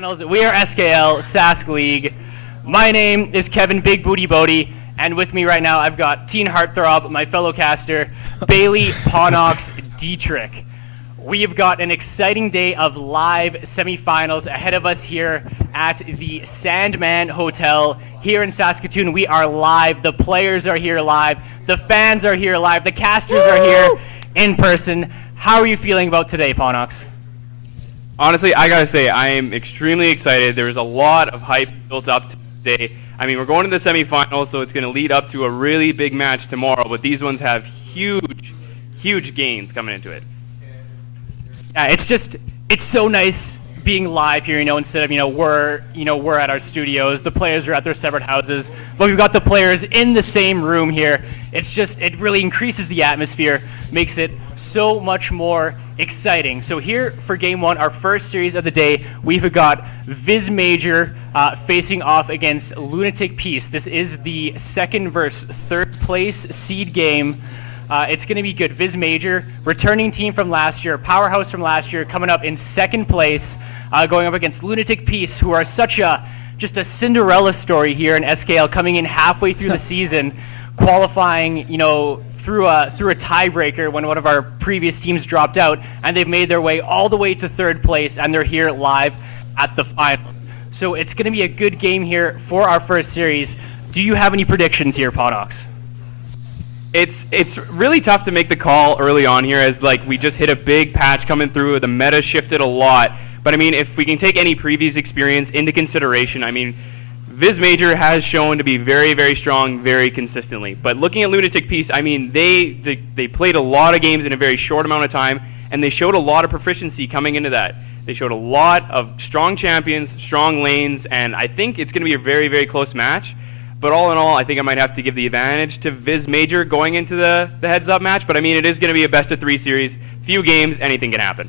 Finals. We are SKL Sask League. My name is Kevin Big Booty Bodie, and with me right now I've got Teen Heartthrob, my fellow caster, Bailey Ponox Dietrich. We have got an exciting day of live semifinals ahead of us here at the Sandman Hotel here in Saskatoon. We are live. The players are here live. The fans are here live. The casters are here in person. How are you feeling about today, Ponox? Honestly, I gotta say, I am extremely excited. There's a lot of hype built up today. I mean, we're going to the semifinals, so it's going to lead up to a really big match tomorrow, but these ones have huge gains coming into it. Yeah, it's so nice being live here, instead of, we're at our studios, the players are at their separate houses, but we've got the players in the same room here. It really increases the atmosphere, makes it so much more exciting. So here for game one, our first series of the day, we've got Viz Major facing off against Lunatic Peace. This is the second versus third place seed game. It's going to be good. Viz Major, returning team from last year, powerhouse from last year, coming up in second place, going up against Lunatic Peace, who are just a Cinderella story here in SKL, coming in halfway through the season, qualifying, through a tiebreaker when one of our previous teams dropped out, and they've made their way all the way to third place, and they're here live at the final. So it's going to be a good game here for our first series. Do you have any predictions here, Ponox? It's really tough to make the call early on here, as we just hit a big patch coming through. The meta shifted a lot, but I mean, if we can take any previous experience into consideration, I mean, Viz Major has shown to be very strong, very consistently. But looking at Lunatic Peace, I mean, they played a lot of games in a very short amount of time, and they showed a lot of proficiency coming into that. They showed a lot of strong champions, strong lanes, and I think it's going to be a very close match. But all in all, I think I might have to give the advantage to Viz Major going into the heads-up match. But I mean, it is going to be a best-of-3 series. Few games, anything can happen.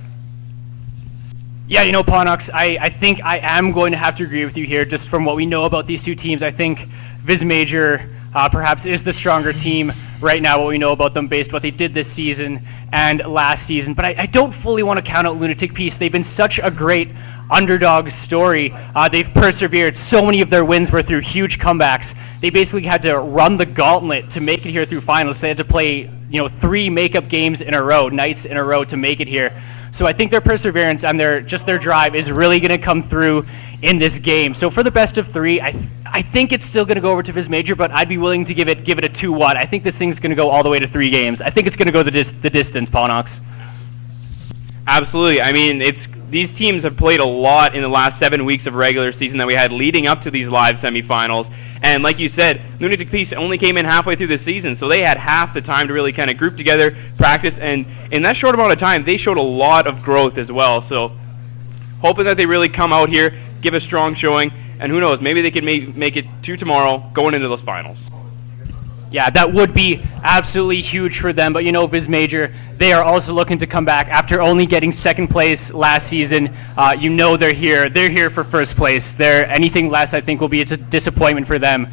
Yeah, Ponox, I think I am going to have to agree with you here, just from what we know about these two teams. I think Viz Major perhaps is the stronger team right now, what we know about them based on what they did this season and last season. But I don't fully want to count out Lunatic Peace. They've been such a great underdog story. They've persevered. So many of their wins were through huge comebacks. They basically had to run the gauntlet to make it here through finals. They had to play 3 makeup games in a row, nights in a row, to make it here. So I think their perseverance and their drive is really going to come through in this game. So for the best of 3, I think it's still going to go over to Viz Major, but I'd be willing to give it a 2-1. I think this thing's going to go all the way to 3 games. I think it's going to go the distance, Ponox. Absolutely. I mean, these teams have played a lot in the last 7 weeks of regular season that we had leading up to these live semifinals. And like you said, Lunatic Peace only came in halfway through the season, so they had half the time to really kind of group together, practice, and in that short amount of time, they showed a lot of growth as well. So hoping that they really come out here, give a strong showing, and who knows, maybe they can make it to tomorrow going into those finals. Yeah, that would be absolutely huge for them. But Viz Major, they are also looking to come back after only getting second place last season. They're here. They're here for first place. Anything less, I think, will be a disappointment for them.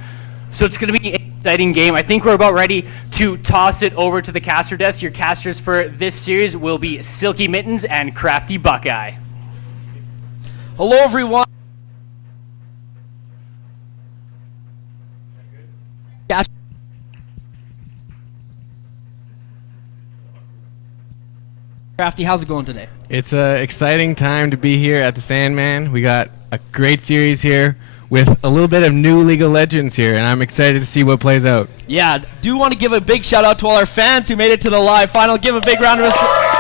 So it's going to be an exciting game. I think we're about ready to toss it over to the caster desk. Your casters for this series will be Silky Mittens and Crafty Buckeye. Hello, everyone. Crafty, how's it going today? It's an exciting time to be here at the Sandman. We got a great series here with a little bit of new League of Legends here, and I'm excited to see what plays out. Yeah, do want to give a big shout out to all our fans who made it to the live final. Give a big round of applause.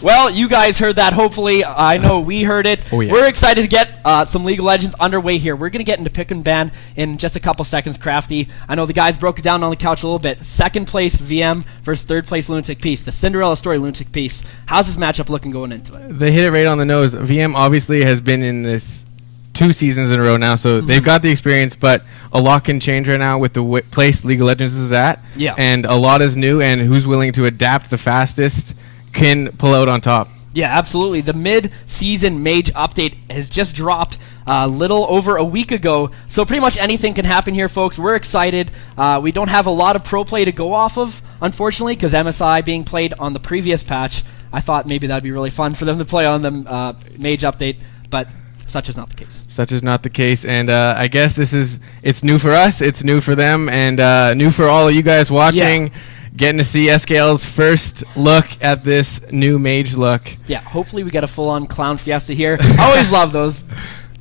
Well, you guys heard that. Hopefully, I know we heard it. Oh, yeah. We're excited to get some League of Legends underway here. We're going to get into pick and ban in just a couple seconds, Crafty. I know the guys broke it down on the couch a little bit. Second place VM versus third place Lunatic Peace. The Cinderella story Lunatic Peace. How's this matchup looking going into it? They hit it right on the nose. VM obviously has been in this 2 seasons in a row now, so they've got the experience, but a lot can change right now with the place League of Legends is at. Yeah. And a lot is new, and who's willing to adapt the fastest can pull out on top. Yeah, absolutely. The mid-season Mage update has just dropped a little over a week ago, so pretty much anything can happen here, folks. We're excited. We don't have a lot of pro play to go off of, unfortunately, because MSI being played on the previous patch. I thought maybe that'd be really fun for them to play on the Mage update, but such is not the case. Such is not the case, and I guess it's new for us, it's new for them, and new for all of you guys watching. Yeah. Getting to see SKL's first look at this new Mage look. Yeah, hopefully we get a full-on Clown Fiesta here. I always love those.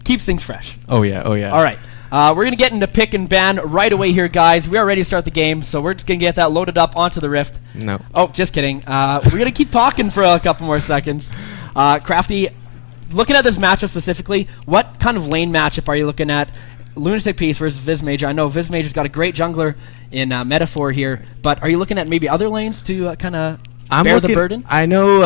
Keeps things fresh. Oh yeah, oh yeah. All right. We're going to get into pick and ban right away here, guys. We are ready to start the game, so we're just going to get that loaded up onto the Rift. No. Oh, just kidding. We're going to keep talking for a couple more seconds. Crafty, looking at this matchup specifically, what kind of lane matchup are you looking at? Lunatic Peace versus Viz Major. I know Viz Major's got a great jungler in Metaphor here, but are you looking at maybe other lanes to kind of bear the burden? I know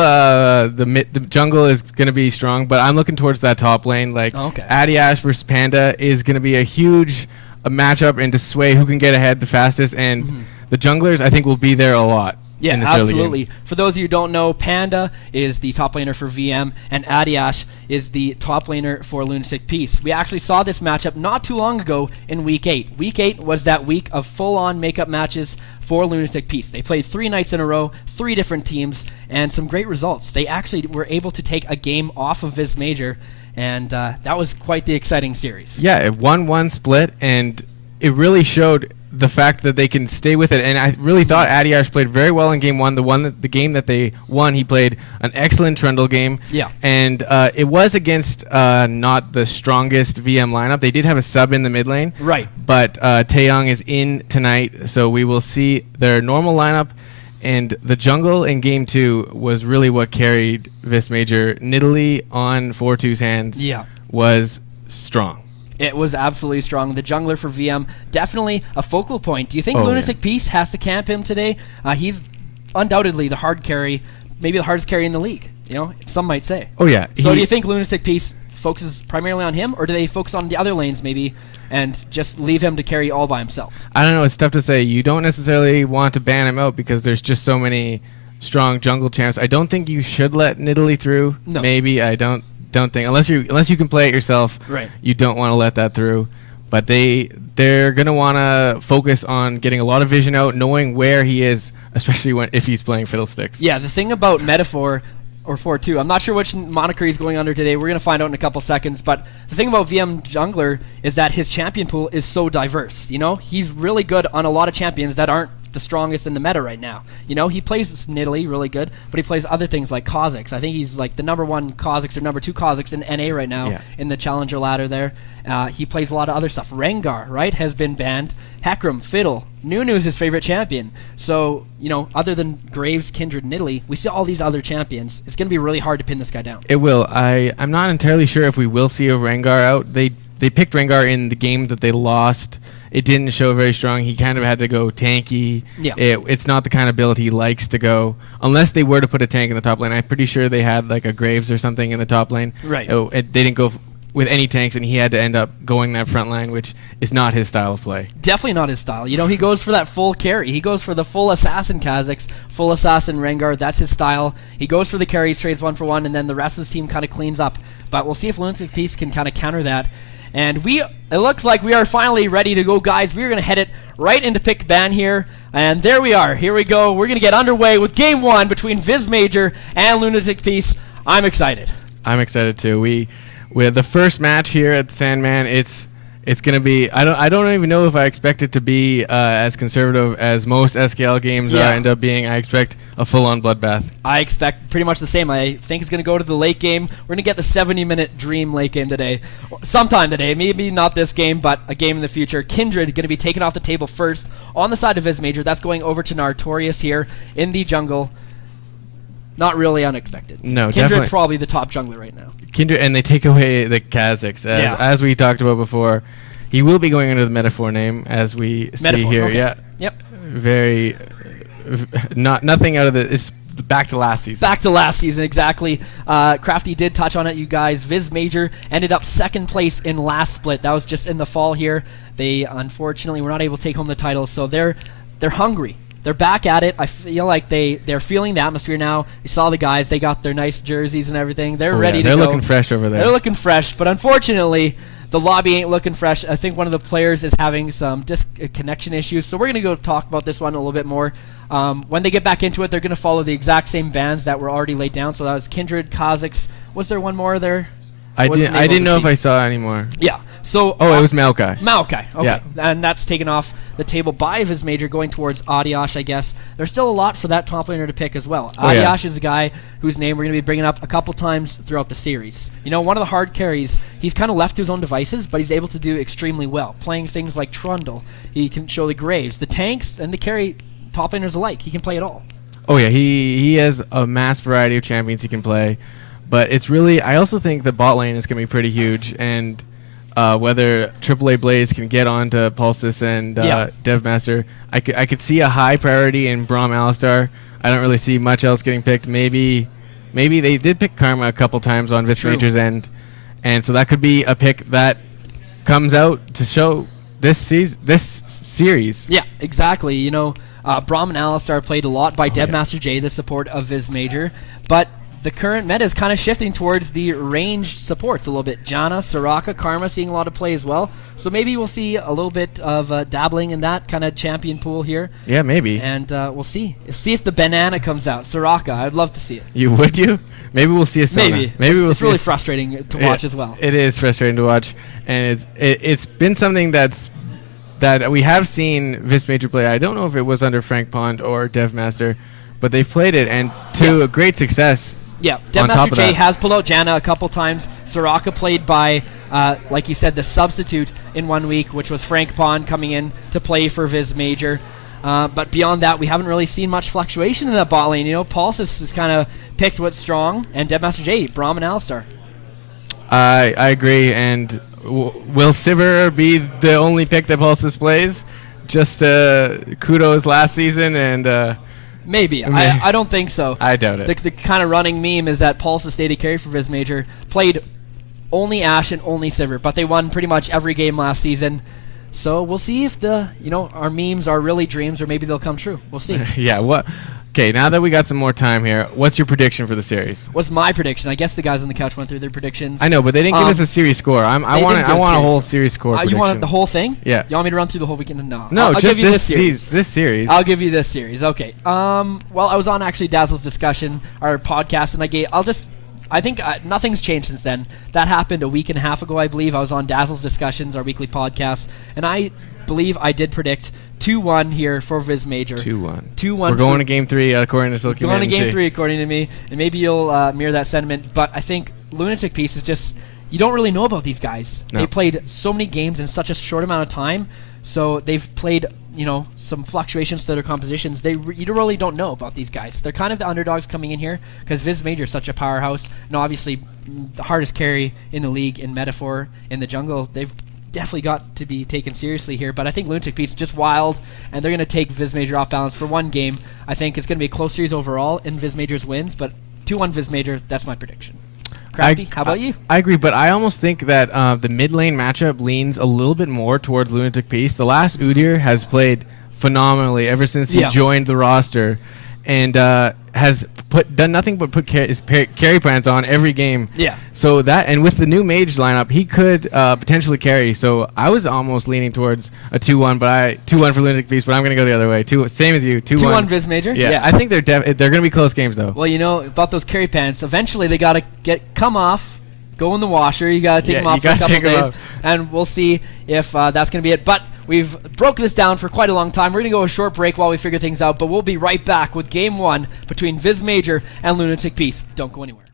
the jungle is going to be strong, but I'm looking towards that top lane. Like Adiash versus Panda is going to be a huge matchup, and to sway who can get ahead the fastest, and the junglers I think will be there a lot. Yeah, absolutely. For those of you who don't know, Panda is the top laner for VM, and Adiash is the top laner for Lunatic Peace. We actually saw this matchup not too long ago in Week 8. Week 8 was that week of full-on makeup matches for Lunatic Peace. They played 3 nights in a row, 3 different teams, and some great results. They actually were able to take a game off of Viz Major, and that was quite the exciting series. Yeah, it 1-1 split, and it really showed the fact that they can stay with it. And I really thought Adiash played very well in game 1. The game that they won, he played an excellent Trundle game. Yeah. And it was against not the strongest VM lineup. They did have a sub in the mid lane. Right. But Taeyong is in tonight, so we will see their normal lineup. And the jungle in game 2 was really what carried Viz Major. Nidalee on 4-2's hands was strong. It was absolutely strong. The jungler for VM, definitely a focal point. Do you think Lunatic Peace has to camp him today? He's undoubtedly the hard carry, maybe the hardest carry in the league. You know, some might say. Oh yeah. So do you think Lunatic Peace focuses primarily on him, or do they focus on the other lanes maybe and just leave him to carry all by himself? I don't know. It's tough to say. You don't necessarily want to ban him out because there's just so many strong jungle champs. I don't think you should let Nidalee through. No. Maybe. I don't think unless you can play it yourself, right. You don't want to let that through. But they're gonna want to focus on getting a lot of vision out, knowing where he is, especially if he's playing Fiddlesticks. Yeah, the thing about Metaphor or 4-2, I'm not sure which moniker he's going under today. We're gonna find out in a couple seconds. But the thing about VM Jungler is that his champion pool is so diverse. You know, he's really good on a lot of champions that aren't the strongest in the meta right now. You know, he plays Nidalee really good, but he plays other things like Kha'Zix. I think he's like the number 1 Kha'Zix or number 2 Kha'Zix in NA right now in the challenger ladder there. He plays a lot of other stuff. Rengar, right, has been banned. Hecarim, Fiddle, Nunu is his favorite champion. So, you know, other than Graves, Kindred, Nidalee, we see all these other champions. It's going to be really hard to pin this guy down. It will. I'm not entirely sure if we will see a Rengar out. They picked Rengar in the game that they lost. It didn't show very strong. He kind of had to go tanky. Yeah. It's not the kind of build he likes to go. Unless they were to put a tank in the top lane. I'm pretty sure they had like a Graves or something in the top lane. Right. They didn't go with any tanks, and he had to end up going that front line, which is not his style of play. Definitely not his style. You know, he goes for that full carry. He goes for the full assassin Kha'Zix, full assassin Rengar. That's his style. He goes for the carries, trades 1 for 1, and then the rest of his team kind of cleans up. But we'll see if Lunatic Peace can kind of counter that. And it looks like we are finally ready to go, guys. We're going to head it right into pick ban here. And there we are. Here we go. We're going to get underway with Game 1 between Viz Major and Lunatic Peace. I'm excited. I'm excited too. We have the first match here at Sandman. It's going to be, I don't even know if I expect it to be as conservative as most SKL games end up being. I expect a full-on bloodbath. I expect pretty much the same. I think it's going to go to the late game. We're going to get the 70-minute dream late game today. Sometime today. Maybe not this game, but a game in the future. Kindred going to be taken off the table first on the side of Viz Major. That's going over to Nartorius here in the jungle. Not really unexpected. No, Kindred definitely. Probably the top jungler right now. Kindred, and they take away the Kha'Zix. As we talked about before, he will be going under the Metaphor name, as we see here. Okay. Yeah. Yep. Very, nothing out of the. It's back to last season. Back to last season, exactly. Crafty did touch on it, you guys. Viz Major ended up 2nd place in last split. That was just in the fall here. They unfortunately were not able to take home the title, so they're hungry. they're back at it. I feel like they're feeling the atmosphere now. You saw the guys; they got their nice jerseys and everything. They're ready to go. They're looking fresh over there. They're looking fresh, but unfortunately, the lobby ain't looking fresh. I think one of the players is having some connection issues, so we're going to go talk about this one a little bit more. When they get back into it, they're going to follow the exact same bands that were already laid down. So that was Kindred, Kazakhs. Was there one more there? I didn't know if I saw any more. Yeah. So it was Maokai. Maokai. Okay. Yeah. And that's taken off the table by Viz Major, going towards Adiash, I guess. There's still a lot for that top laner to pick as well. Adiash is a guy whose name we're going to be bringing up a couple times throughout the series. One of the hard carries, he's kind of left to his own devices, but he's able to do extremely well, playing things like Trundle. He can show the Graves, the tanks, and the carry top laners alike. He can play it all. Oh, yeah. He has a mass variety of champions he can play. But it's really, I also think the bot lane is going to be pretty huge, and whether AAA Blaze can get onto Pulsis and DevMaster, I could see a high priority in Braum Alistar. I don't really see much else getting picked. Maybe they did pick Karma a couple times on Viz Major's end, and so that could be a pick that comes out to show this series. Yeah, exactly. Braum and Alistar played a lot by DevMaster J, the support of Viz Major, but the current meta is kind of shifting towards the ranged supports a little bit. Janna, Soraka, Karma seeing a lot of play as well. So maybe we'll see a little bit of dabbling in that kind of champion pool here. Yeah, maybe. And we'll see. See if the banana comes out. Soraka, I'd love to see it. Would you? Maybe we'll see a Sona. Maybe it's really frustrating to watch as well. It is frustrating to watch, and it's been something that we have seen Viz Major play. I don't know if it was under Frank Pond or DevMaster, but they've played it, and to a great success. Yeah, DevMaster J has pulled out Janna a couple times. Soraka played by, like you said, the substitute in 1 week, which was Frank Pond coming in to play for Viz Major. But beyond that, we haven't really seen much fluctuation in that bot lane. Pulsis has kind of picked what's strong, and DevMaster J, Braum and Alistar. I agree, and will Sivir be the only pick that Pulsis plays? Just kudos last season, and... Maybe. I don't think so. I doubt it. The kind of running meme is that Pulse stated carry for Viz Major played only Ashe and only Sivir, but they won pretty much every game last season. So we'll see if our memes are really dreams, or maybe they'll come true. We'll see. Yeah. What? Okay, now that we got some more time here, what's your prediction for the series? What's my prediction? I guess the guys on the couch went through their predictions. I know, but they didn't give us a series score. I want a whole series score prediction. You want the whole thing? Yeah. You want me to run through the whole weekend? No. No, I'll just give you this series. I'll give you this series. Okay. Well, I was on actually Dazzle's discussion, our podcast, and I think nothing's changed since then. That happened a week and a half ago, I believe. I was on Dazzle's Discussions, our weekly podcast, and I believe I did predict 2-1 here for Viz Major. 2-1. We're going to Game 3 according to Silky Man. Going to Game 3 according to me, and maybe you'll mirror that sentiment. But I think Lunatic Peace is just, you don't really know about these guys. No. They played so many games in such a short amount of time, so they've played some fluctuations to their compositions. You really don't know about these guys. They're kind of the underdogs coming in here because Viz Major is such a powerhouse. And obviously, the hardest carry in the league in Metaphor in the jungle. They've definitely got to be taken seriously here, but I think Lunatic Peace is just wild, and they're going to take Viz Major off balance for one game. I think it's going to be a close series overall in Viz Major's wins, but 2-1 Viz Major, that's my prediction. Crafty, how about you? I agree, but I almost think that the mid lane matchup leans a little bit more towards Lunatic Peace. The last Udyr has played phenomenally ever since he joined the roster, and has done nothing but put his carry plans on every game. Yeah. So that, and with the new mage lineup, he could potentially carry. So I was almost leaning towards a 2-1, but 2-1 for Lunatic Beast. But I'm gonna go the other way. Same as you. 2-1 Viz Major. Yeah. I think they're gonna be close games though. Well, about those carry pants. Eventually, they gotta come off. Go in the washer. You gotta take them off for a couple days, and we'll see if that's gonna be it. But we've broken this down for quite a long time. We're going to go a short break while we figure things out, but we'll be right back with Game 1 between Viz Major and Lunatic Peace. Don't go anywhere.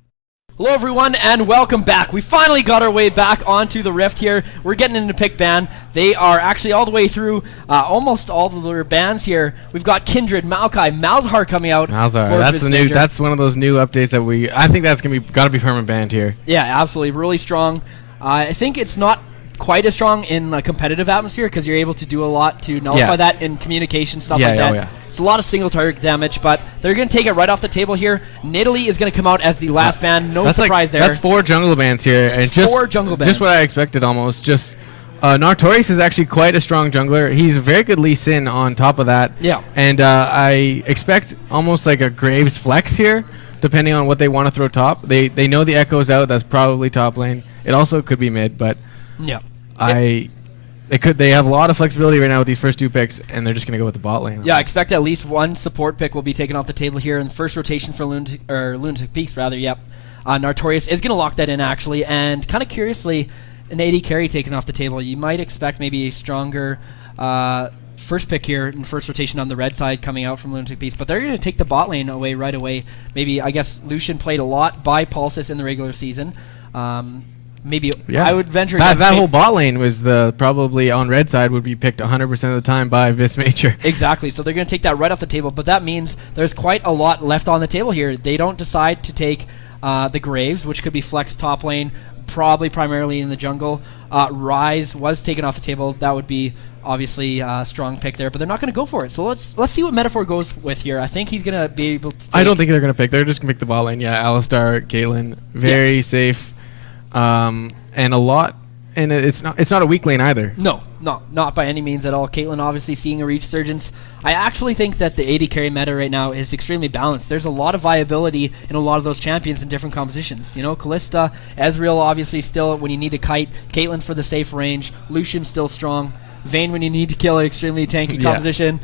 Hello, everyone, and welcome back. We finally got our way back onto the Rift here. We're getting into pick ban. They are actually all the way through almost all of their bans here. We've got Kindred, Maokai, Malzahar coming out. Malzahar, that's the new. That's one of those new updates that I think that's gotta be permanent banned here. Yeah, absolutely, really strong. I think it's not quite as strong in a competitive atmosphere because you're able to do a lot to nullify that in communication, stuff like that. It's a lot of single target damage, but they're going to take it right off the table here. Nidalee is going to come out as the last ban. No surprise there. That's 4 jungle bans here. And 4 jungle bans. Just what I expected almost. Just Nartorius is actually quite a strong jungler. He's a very good Lee Sin on top of that. Yeah. And I expect almost like a Graves flex here, depending on what they want to throw top. They know the Echo's out. That's probably top lane. It also could be mid, but yeah, they have a lot of flexibility right now with these first 2 picks, and they're just going to go with the bot lane. Yeah, I expect at least one support pick will be taken off the table here in the first rotation for Lunatic Peaks, rather. Yep. Nartorius is going to lock that in, actually, and kind of curiously, an AD carry taken off the table. You might expect maybe a stronger first pick here in first rotation on the red side coming out from Lunatic Beast, but they're going to take the bot lane away right away. Maybe, I guess, Lucian played a lot by Pulsis in the regular season. Maybe I would venture that whole bot lane was probably on red side would be picked 100% of the time by Vis Major. Exactly, so they're going to take that right off the table, but that means there's quite a lot left on the table here. They don't decide to take the Graves, which could be flex top lane, probably primarily in the jungle. Rise was taken off the table. That would be obviously a strong pick there, but they're not going to go for it. So let's see what Metaphor goes with here. I think he's going to be able to I don't think they're going to pick. They're just going to pick the bot lane. Yeah, Alistar, Caitlyn, very safe, and a lot. And it's not a weak lane either. No, not by any means at all. Caitlyn obviously seeing a resurgence. I actually think that the AD carry meta right now is extremely balanced. There's a lot of viability in a lot of those champions in different compositions. You know, Kalista, Ezreal obviously still when you need to kite, Caitlyn for the safe range, Lucian still strong, Vayne when you need to kill an extremely tanky composition.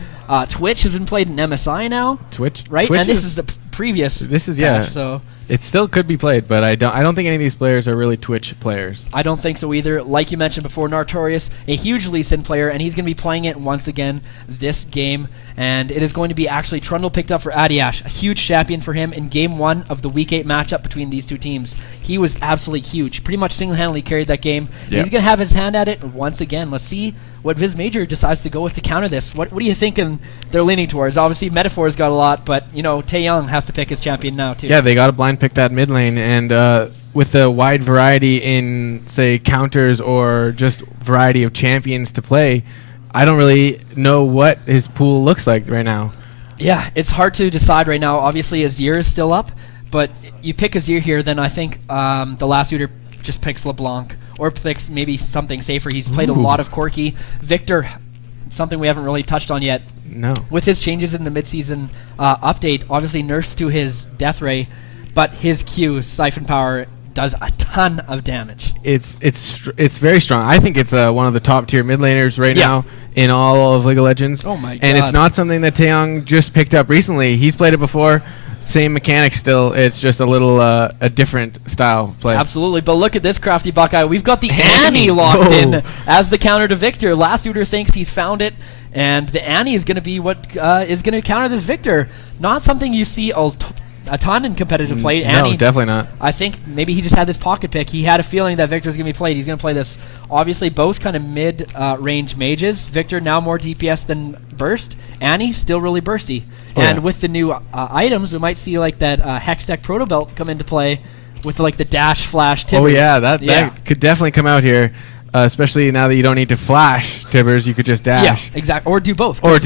Twitch has been played in MSI now. Twitch, right? And this is the previous. This is patch, so. It still could be played, but I don't think any of these players are really Twitch players. I don't think so either. Like you mentioned before, Nartorius, a huge Lee Sin player, and he's going to be playing it once again this game. And it is going to be actually Trundle picked up for Adiash, a huge champion for him in Game 1 of the Week 8 matchup between these two teams. He was absolutely huge. Pretty much single-handedly carried that game. Yep. He's going to have his hand at it once again. Let's see what Viz Major decides to go with to counter this. What are you thinking they're leaning towards? Obviously, Metaphor's got a lot, but, you know, Tae Young has to pick his champion now, too. Yeah, they got to blind pick that mid lane, and with the wide variety in, say, counters or just variety of champions to play, I don't really know what his pool looks like right now. Yeah, it's hard to decide right now. Obviously, Azir is still up, but you pick Azir here, then I think the last shooter just picks LeBlanc or picks maybe something safer. He's played a lot of Corki. Victor, something we haven't really touched on yet. No. With his changes in the midseason update, obviously nerfs to his Death Ray, but his Q, Siphon Power, does a ton of damage. It's very strong. I think it's one of the top tier mid laners right now in all of League of Legends. Oh my god. And it's not something that Taeyong just picked up recently. He's played it before. Same mechanics still. It's just a little a different style play. Absolutely. But look at this crafty Buckeye. We've got the Annie locked in as the counter to Victor. Last Shooter thinks he's found it, and the Annie is going to be what is going to counter this Victor. Not something you see a ton in competitive play. No, Annie, definitely not. I think maybe he just had this pocket pick. He had a feeling that Victor's going to be played. He's going to play this. Obviously, both kind of mid-range mages. Victor now more DPS than burst. Annie still really bursty. And with the new items, we might see like that Hextech Proto Belt come into play with like the dash flash Tibbers. Oh yeah, that could definitely come out here. Especially now that you don't need to flash Tibbers, you could just dash. Yeah, exactly. Or do both. If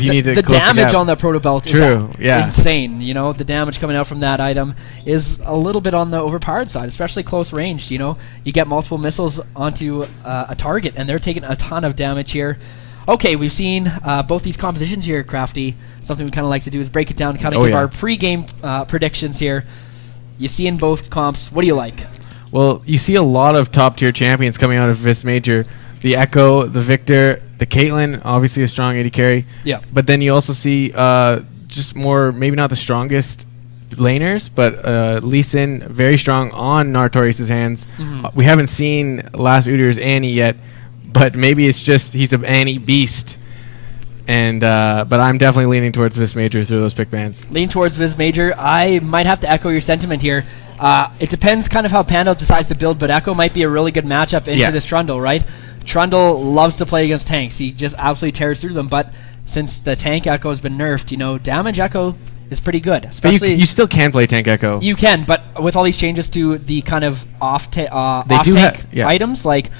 you need to. The damage on the Proto Belt is insane. You know, the damage coming out from that item is a little bit on the overpowered side, especially close range. You know, you get multiple missiles onto a target, and they're taking a ton of damage here. Okay, we've seen both these compositions here, Crafty. Something we kind of like to do is break it down, kind of give our pre-game predictions here. You see in both comps, what do you like? Well, you see a lot of top-tier champions coming out of Vis Major. The Echo, the Victor, the Caitlyn, obviously a strong AD carry. Yeah. But then you also see just more, maybe not the strongest laners, but Lee Sin, very strong on Nartorius' hands. We haven't seen last Udir's Annie yet, but maybe it's just he's an Annie beast. And but I'm definitely leaning towards Vis Major through those pick bands. Lean towards Vis Major. I might have to echo your sentiment here. It depends kind of how Pandal decides to build, but Echo might be a really good matchup into this Trundle, right? Trundle loves to play against tanks. He just absolutely tears through them, but since the tank Echo has been nerfed, you know, damage Echo is pretty good. Especially but you still can play tank Echo. You can, but with all these changes to the kind of off-tank items, like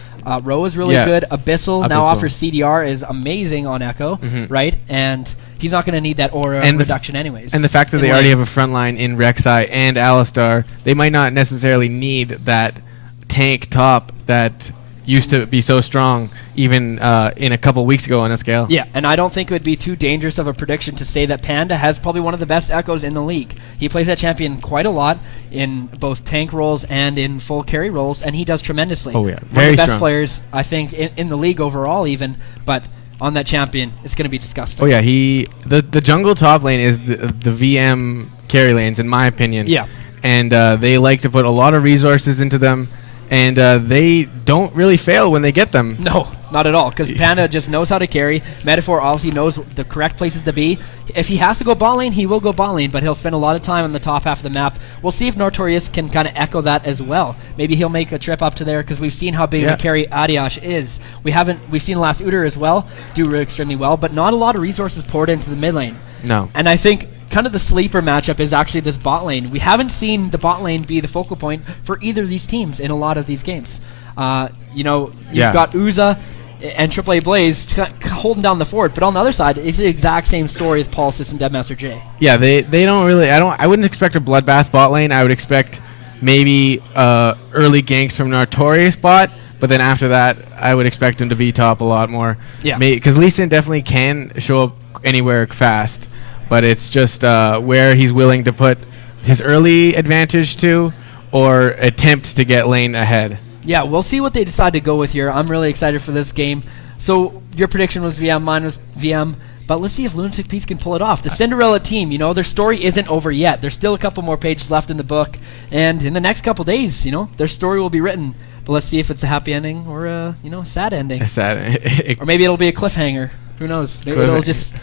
Ro is really good. Abyssal now offers CDR is amazing on Echo, right? And he's not going to need that aura reduction anyways. And the fact that they already have a front line in Rek'Sai and Alistar, they might not necessarily need that tank top that used to be so strong even in a couple weeks ago on a scale. Yeah, and I don't think it would be too dangerous of a prediction to say that Panda has probably one of the best Echoes in the league. He plays that champion quite a lot in both tank roles and in full carry roles, and he does tremendously. Oh, yeah. One Very of the best strong players, I think, in the league overall even, but on that champion, it's going to be disgusting. Oh, yeah. The jungle top lane is the VM carry lanes, in my opinion. Yeah. And they like to put a lot of resources into them, and they don't really fail when they get them. No, not at all, because Panda just knows how to carry. Metaphor obviously knows the correct places to be. If he has to go bot lane, he will go bot lane, but he'll spend a lot of time on the top half of the map. We'll see if Notorious can kind of echo that as well. Maybe he'll make a trip up to there, because we've seen how big of a carry Adiash is. We've seen last Uter as well do extremely well, but not a lot of resources poured into the mid lane. No. And I think kind of the sleeper matchup is actually this bot lane. We haven't seen the bot lane be the focal point for either of these teams in a lot of these games. You've got Uza and AAA Blaze holding down the fort, but on the other side, it's the exact same story with Paulsis and Deadmaster J. Yeah, they don't really. I wouldn't expect a bloodbath bot lane. I would expect maybe early ganks from Notorious bot, but then after that, I would expect him to be top a lot more. Yeah, because Lee Sin definitely can show up anywhere fast. But it's just where he's willing to put his early advantage to or attempt to get lane ahead. Yeah, we'll see what they decide to go with here. I'm really excited for this game. So your prediction was VM, mine was VM. But let's see if Lunatic Peace can pull it off. The Cinderella team, their story isn't over yet. There's still a couple more pages left in the book. And in the next couple days, their story will be written. But let's see if it's a happy ending or a sad ending. A sad or maybe it'll be a cliffhanger. Who knows? Maybe it'll just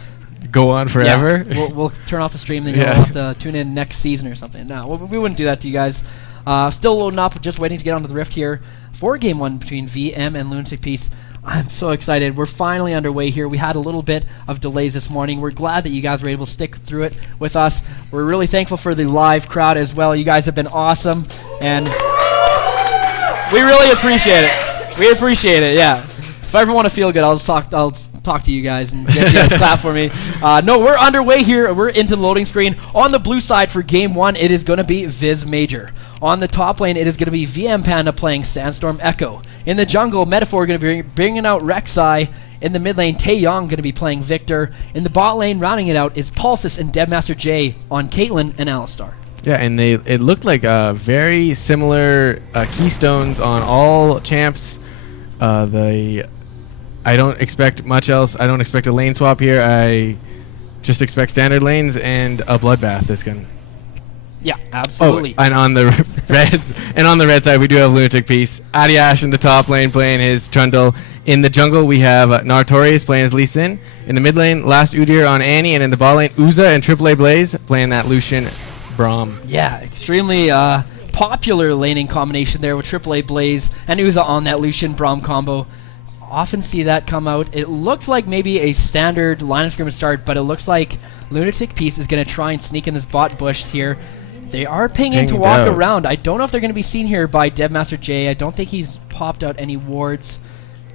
go on forever. Yeah, we'll turn off the stream, then you'll have to tune in next season or something. No, we wouldn't do that to you guys. Still loading up, just waiting to get onto the Rift here for Game 1 between VM and Lunatic Peace. I'm so excited. We're finally underway here. We had a little bit of delays this morning. We're glad that you guys were able to stick through it with us. We're really thankful for the live crowd as well. You guys have been awesome, and we really appreciate it. We appreciate it, yeah. If I ever want to feel good, I'll talk to you guys and get you guys to clap for me. No, we're underway here. We're into the loading screen. On the blue side for Game 1, it is going to be Viz Major. On the top lane, it is going to be VM Panda playing Sandstorm Echo. In the jungle, Metaphor going to be bringing out Rek'Sai. In the mid lane, Taeyong going to be playing Victor. In the bot lane, rounding it out, is Pulsis and Deadmaster J on Caitlyn and Alistar. Yeah, and it looked like very similar keystones on all champs. I don't expect much else. I don't expect a lane swap here. I just expect standard lanes and a bloodbath this gun. Yeah, absolutely. Oh, and on the red side, we do have Lunatic Peace. Adiash in the top lane playing his Trundle. In the jungle, we have Notorious playing his Lee Sin. In the mid lane, Last Udyr on Annie, and in the bot lane, Uza and AAA Blaze playing that Lucian Braum. Yeah, extremely popular laning combination there with AAA Blaze and Uza on that Lucian Braum combo. Often see that come out. It looked like maybe a standard line of scrimmage start, but it looks like Lunatic Peace is going to try and sneak in this bot bush here. They are pinging to walk around. I don't know if they're going to be seen here by Deadmaster J. I don't think he's popped out any wards.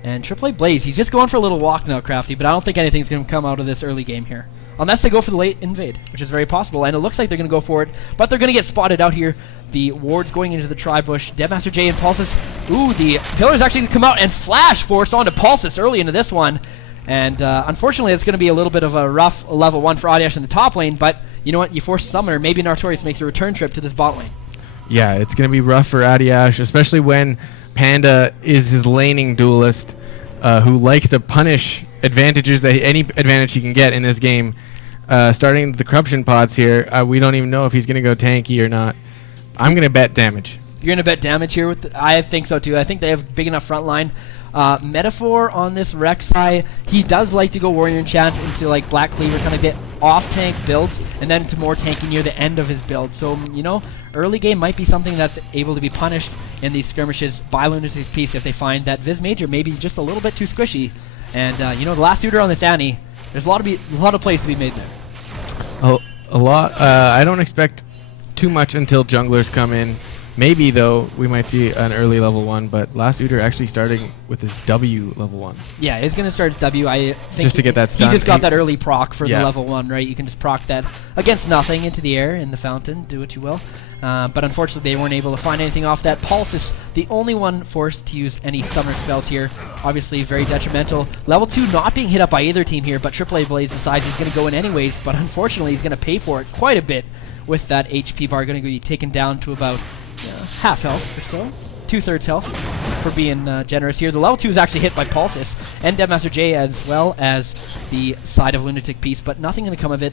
And AAA Blaze, he's just going for a little walk now, Crafty, but I don't think anything's going to come out of this early game here. Unless they go for the late invade, which is very possible, and it looks like they're going to go for it, but they're going to get spotted out here. The wards going into the tri-bush. Deadmaster J and Pulsis. Ooh, the pillar's actually going to come out and flash force onto Pulsis early into this one. And unfortunately, it's going to be a little bit of a rough level 1 for Adiash in the top lane, but you know what? You force a summoner. Maybe Notorious makes a return trip to this bot lane. Yeah, it's going to be rough for Adiash, especially when Panda is his laning duelist who likes to punish advantages, any advantage he can get in this game. Starting the corruption pods here, we don't even know if he's going to go tanky or not. I'm going to bet damage. You're going to bet damage here? I think so too. I think they have big enough front line. Metaphor on this Rek'Sai, he does like to go Warrior Enchant into like Black Cleaver, kind of get off-tank builds, and then to more tanky near the end of his build. So, early game might be something that's able to be punished in these skirmishes by Lunatic Peace if they find that Viz Major may be just a little bit too squishy. And, the last Udyr on this Annie, there's a lot of plays to be made there. A lot. I don't expect too much until junglers come in. Maybe, though, we might see an early level 1, but Last Uter actually starting with his W level 1. Yeah, he's going to start W. I think just to get that stun. He just got that early proc for the level 1, right? You can just proc that against nothing into the air in the fountain, do what you will. But unfortunately, they weren't able to find anything off that. Pulse is the only one forced to use any summoner spells here. Obviously, very detrimental. Level 2 not being hit up by either team here, but AAA Blaze decides he's going to go in anyways, but unfortunately, he's going to pay for it quite a bit with that HP bar going to be taken down to about half health or so. 2/3 health for being generous here. The level 2 is actually hit by Pulsis and Deadmaster J as well as the side of Lunatic Beast, but nothing going to come of it.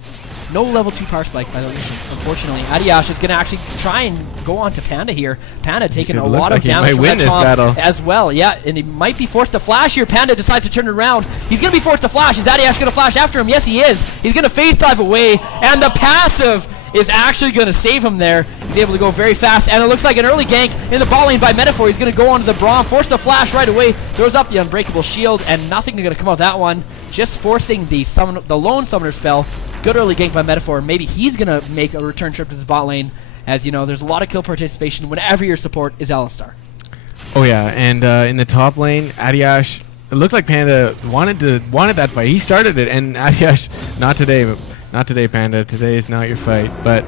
No level 2 power spike by the way, unfortunately. Adiash is going to actually try and go on to Panda here. Panda taking a lot of damage from that chomp as well. Yeah, and he might be forced to flash here. Panda decides to turn it around. He's going to be forced to flash. Is Adiash going to flash after him? Yes, he is. He's going to phase dive away, and the passive is actually going to save him there. He's able to go very fast, and it looks like an early gank in the ball lane by Metaphor. He's going to go onto the Braum, force the flash right away, throws up the Unbreakable Shield, and nothing going to come out of that one. Just forcing the lone summoner spell. Good early gank by Metaphor. Maybe he's going to make a return trip to the bot lane, as you know, there's a lot of kill participation whenever your support is Alistar. Oh yeah, and in the top lane, Adiash, it looked like Panda wanted that fight. He started it, and Adiash, not today, Panda. Today is not your fight. But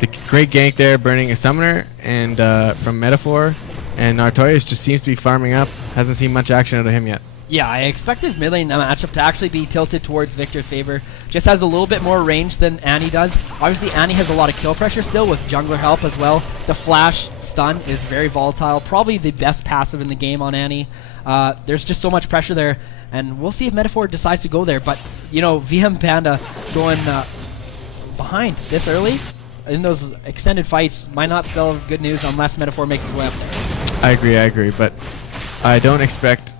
the great gank there, burning a summoner, and from Metaphor, and Nartorius just seems to be farming up. Hasn't seen much action out of him yet. Yeah, I expect this mid lane matchup to actually be tilted towards Victor's favor. Just has a little bit more range than Annie does. Obviously, Annie has a lot of kill pressure still with jungler help as well. The flash stun is very volatile. Probably the best passive in the game on Annie. There's just so much pressure there, and we'll see if Metaphor decides to go there. But, you know, VM Panda going behind this early in those extended fights might not spell good news unless Metaphor makes his way up there. I agree, but I expect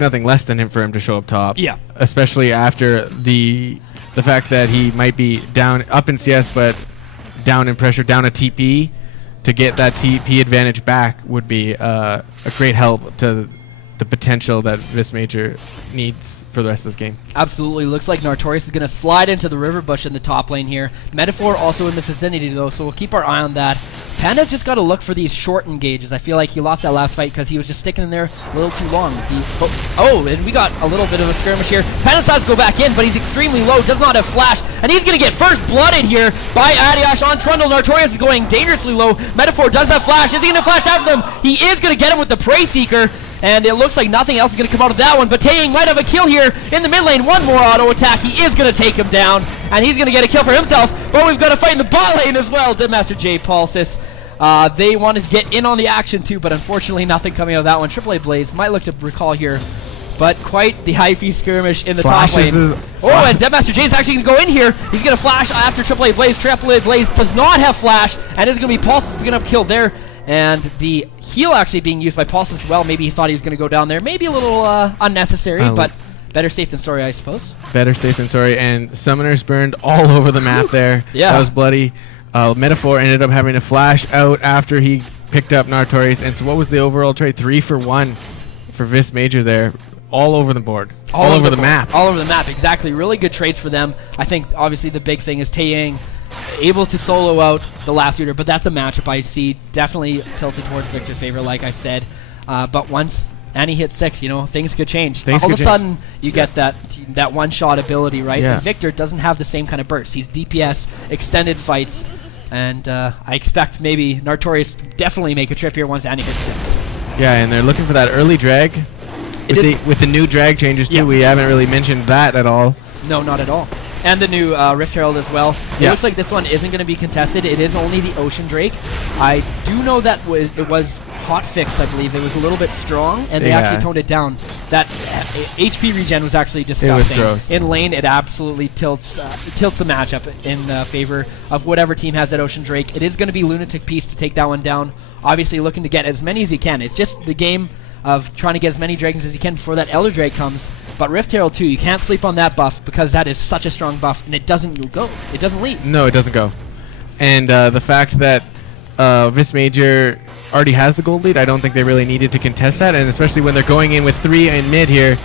nothing less than him for him to show up top. Yeah. Especially after the fact that he might be down up in CS, but down in pressure, down a TP. To get that TP advantage back would be a great help to the potential that this major needs for the rest of this game. Absolutely. Looks like Nartorius is going to slide into the river bush in the top lane here. Metaphor also in the vicinity though, so we'll keep our eye on that. Panda's just got to look for these short engages. I feel like he lost that last fight because he was just sticking in there a little too long. And we got a little bit of a skirmish here. Panda decides to go back in, but he's extremely low, does not have flash, and he's going to get first blooded here by Adiash on Trundle. Nartorius is going dangerously low. Metaphor does have flash. Is he going to flash after them? He is going to get him with the Prey Seeker, and it looks like nothing else is going to come out of that one. But Taeying might have a kill here in the mid lane. One more auto attack. He is going to take him down, and he's going to get a kill for himself. But we've got to fight in the bot lane as well. Deadmaster J Pulsis. They wanted to get in on the action too, but unfortunately nothing coming out of that one. AAA Blaze might look to recall here, but quite the hyphy skirmish in the top lane. And Deadmaster J is actually going to go in here. He's going to flash after AAA Blaze. AAA Blaze does not have flash, and it's going to be Pulsis picking up kill there. And the heal actually being used by Pulsis as well. Maybe he thought he was going to go down there. Maybe a little unnecessary, but better safe than sorry, I suppose. Better safe than sorry, and Summoners burned all over the map there. Yeah. That was bloody. Metaphor ended up having to flash out after he picked up Nartorius. And so what was the overall trade? 3 for 1 for Vis Major there. All over the board. All over the map. All over the map, exactly. Really good trades for them. I think, obviously, the big thing is Taeying able to solo out the last shooter, but that's a matchup I see definitely tilted towards Victor's favor, like I said. But once Annie hits 6, you know, things could change. All of a sudden, you get that one-shot ability, right? Yeah. And Victor doesn't have the same kind of burst. He's DPS, extended fights, and I expect maybe Nartorius definitely make a trip here once Annie hits 6. Yeah, and they're looking for that early drag. With the new drag changes, too. Yeah. We haven't really mentioned that at all. No, not at all. And the new Rift Herald as well. It looks like this one isn't going to be contested. It is only the Ocean Drake. I do know that it was hot fixed, I believe. It was a little bit strong, and they actually toned it down. That HP regen was actually disgusting. It was gross. In lane, it absolutely tilts the matchup in favor of whatever team has that Ocean Drake. It is going to be Lunatic Beast to take that one down. Obviously looking to get as many as he can. It's just the game of trying to get as many dragons as you can before that Elder Drake comes. But Rift Herald 2, you can't sleep on that buff because that is such a strong buff, and it doesn't go. It doesn't leave. No, it doesn't go. And the fact that Vis Major already has the gold lead, I don't think they really needed to contest that, and especially when they're going in with 3 in mid here.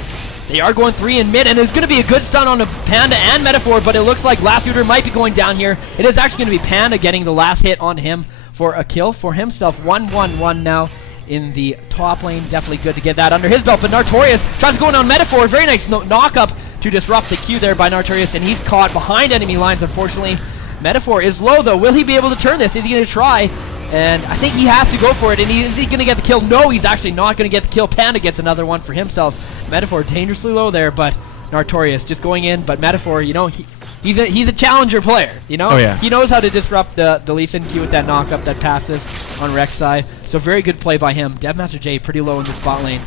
They are going 3 in mid, and there's going to be a good stun on a Panda and Metaphor, but it looks like Last Shooter might be going down here. It is actually going to be Panda getting the last hit on him for a kill for himself. 1-1-1 now in the top lane. Definitely good to get that under his belt, but Nartorius tries to go in on Metaphor. Very nice knock up to disrupt the Q there by Nartorius, and he's caught behind enemy lines, unfortunately. Metaphor is low, though. Will he be able to turn this? Is he going to try? And I think he has to go for it. And is he going to get the kill? No, he's actually not going to get the kill. Panda gets another one for himself. Metaphor dangerously low there, but Nartorius just going in. But Metaphor, you know, he's a challenger player, you know? Oh, yeah. He knows how to disrupt the Lee Sin Q with that knock-up, that passive on Rek'Sai. So very good play by him. Devmaster J pretty low in this bot lane.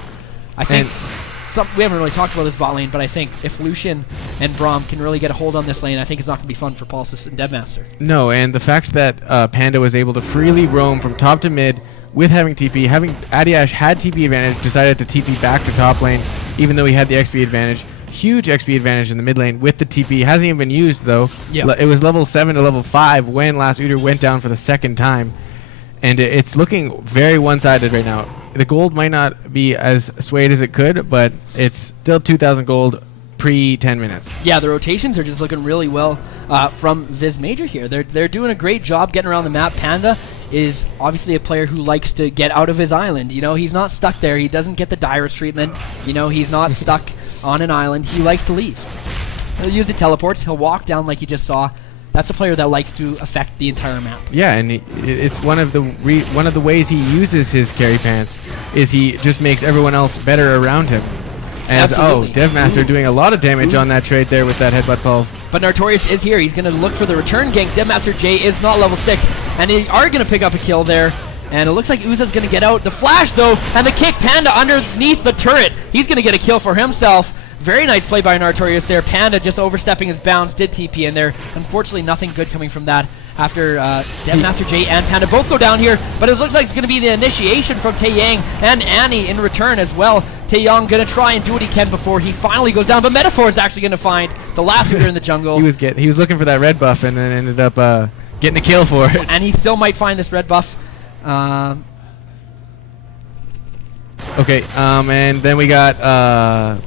I think we haven't really talked about this bot lane, but I think if Lucian and Braum can really get a hold on this lane, I think it's not going to be fun for Pulsus and Devmaster. No, and the fact that Panda was able to freely roam from top to mid with having TP, having Adiash had TP advantage, decided to TP back to top lane, even though he had the XP advantage. Huge XP advantage in the mid lane with the TP. Hasn't even been used, though. Yep. It was level 7 to level 5 when last Udyr went down for the second time. And it's looking very one-sided right now. The gold might not be as swayed as it could, but it's still 2,000 gold pre-10 minutes. Yeah, the rotations are just looking really well from Viz Major here. They're doing a great job getting around the map. Panda is obviously a player who likes to get out of his island. You know, he's not stuck there. He doesn't get the Dyrus treatment. You know, he's not stuck on an island. He likes to leave. He'll use the teleports. He'll walk down like you just saw. That's a player that likes to affect the entire map. Yeah, and it's one of the ways he uses his carry pants is he just makes everyone else better around him. As Devmaster doing a lot of damage on that trade there with that headbutt pull. But Nartorius is here. He's going to look for the return gank. Devmaster J is not level 6, and they are going to pick up a kill there. And it looks like Uza's going to get out. The flash, though, and the kick. Panda underneath the turret. He's going to get a kill for himself. Very nice play by Nartorius there. Panda just overstepping his bounds, did TP in there. Unfortunately, nothing good coming from that after Devmaster J and Panda both go down here. But it looks like it's going to be the initiation from Taeyang and Annie in return as well. Taeyang going to try and do what he can before he finally goes down. But Metaphor is actually going to find the last Udyr in the jungle. He was looking for that red buff and then ended up getting a kill for it. And he still might find this red buff. Okay, and then we got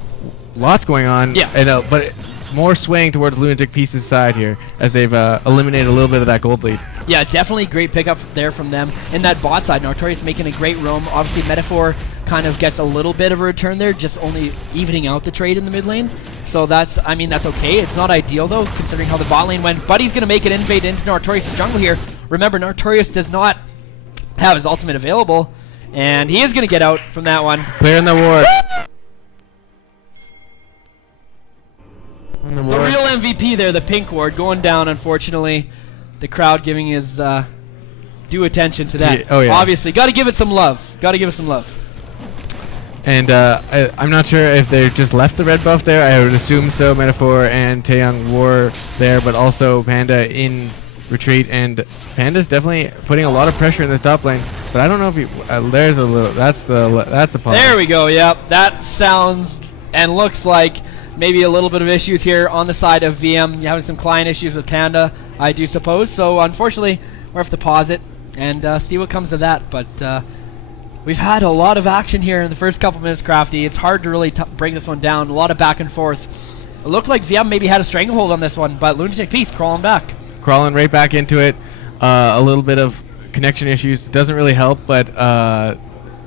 lots going on. Yeah. And, but more swaying towards Lunatic Peace's side here as they've eliminated a little bit of that gold lead. Yeah, definitely great pickup there from them. In that bot side, Nartorius making a great roam. Obviously, Metaphor kind of gets a little bit of a return there, just only evening out the trade in the mid lane. So that's okay. It's not ideal, though, considering how the bot lane went. But he's going to make an invade into Nartorius' jungle here. Remember, Nartorius does not have his ultimate available, and he is going to get out from that one. Clearing the ward. The real MVP there, the pink ward, going down, unfortunately. The crowd giving his due attention to that. Yeah, obviously, got to give it some love. Got to give it some love. And I'm not sure if they just left the red buff there. I would assume so. Metaphor and Taeyang were there, but also Panda in retreat, and Panda's definitely putting a lot of pressure in this top lane. But I don't know if he. There's a little. That's a problem. There we go. Yep, that sounds and looks like maybe a little bit of issues here on the side of VM. You're having some client issues with Panda, I do suppose. So unfortunately, we have to pause it and see what comes of that. But we've had a lot of action here in the first couple minutes, Crafty. It's hard to really bring this one down. A lot of back and forth. It looked like VM maybe had a stranglehold on this one, but Lunatic Peace crawling back. Crawling right back into it. A little bit of connection issues doesn't really help, but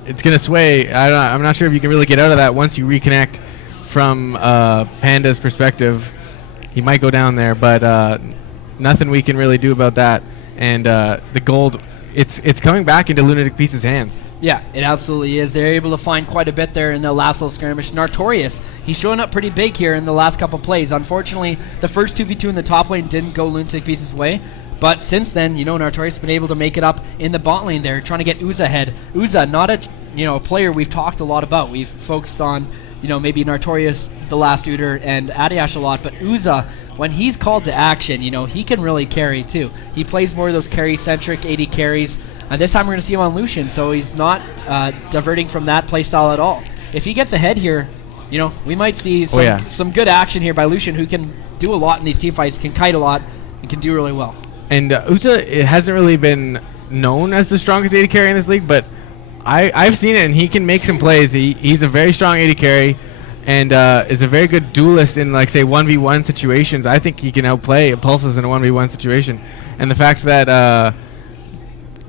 it's going to sway. I'm not sure if you can really get out of that once you reconnect. From Panda's perspective, he might go down there, but nothing we can really do about that. And the gold, it's coming back into Lunatic Peace's hands. Yeah, it absolutely is. They're able to find quite a bit there in the last little skirmish. Nartorius, he's showing up pretty big here in the last couple plays. Unfortunately, the first 2v2 in the top lane didn't go Lunatic Peace's way. But since then, you know, Nartorius has been able to make it up in the bot lane there, trying to get Uza ahead. Uza, not a player we've talked a lot about. We've focused on maybe Nartorius, the last Udyr, and Adiash a lot, but Uza, when he's called to action, he can really carry too. He plays more of those carry-centric 80 carries, and this time we're going to see him on Lucian, so he's not diverting from that playstyle at all. If he gets ahead here, we might see some good action here by Lucian, who can do a lot in these team fights, can kite a lot, and can do really well. And Uza, it hasn't really been known as the strongest 80 carry in this league, but I've seen it, and he can make some plays. He's a very strong 80 carry and is a very good duelist in, like, say, 1v1 situations. I think he can outplay Pulses in a 1v1 situation. And the fact that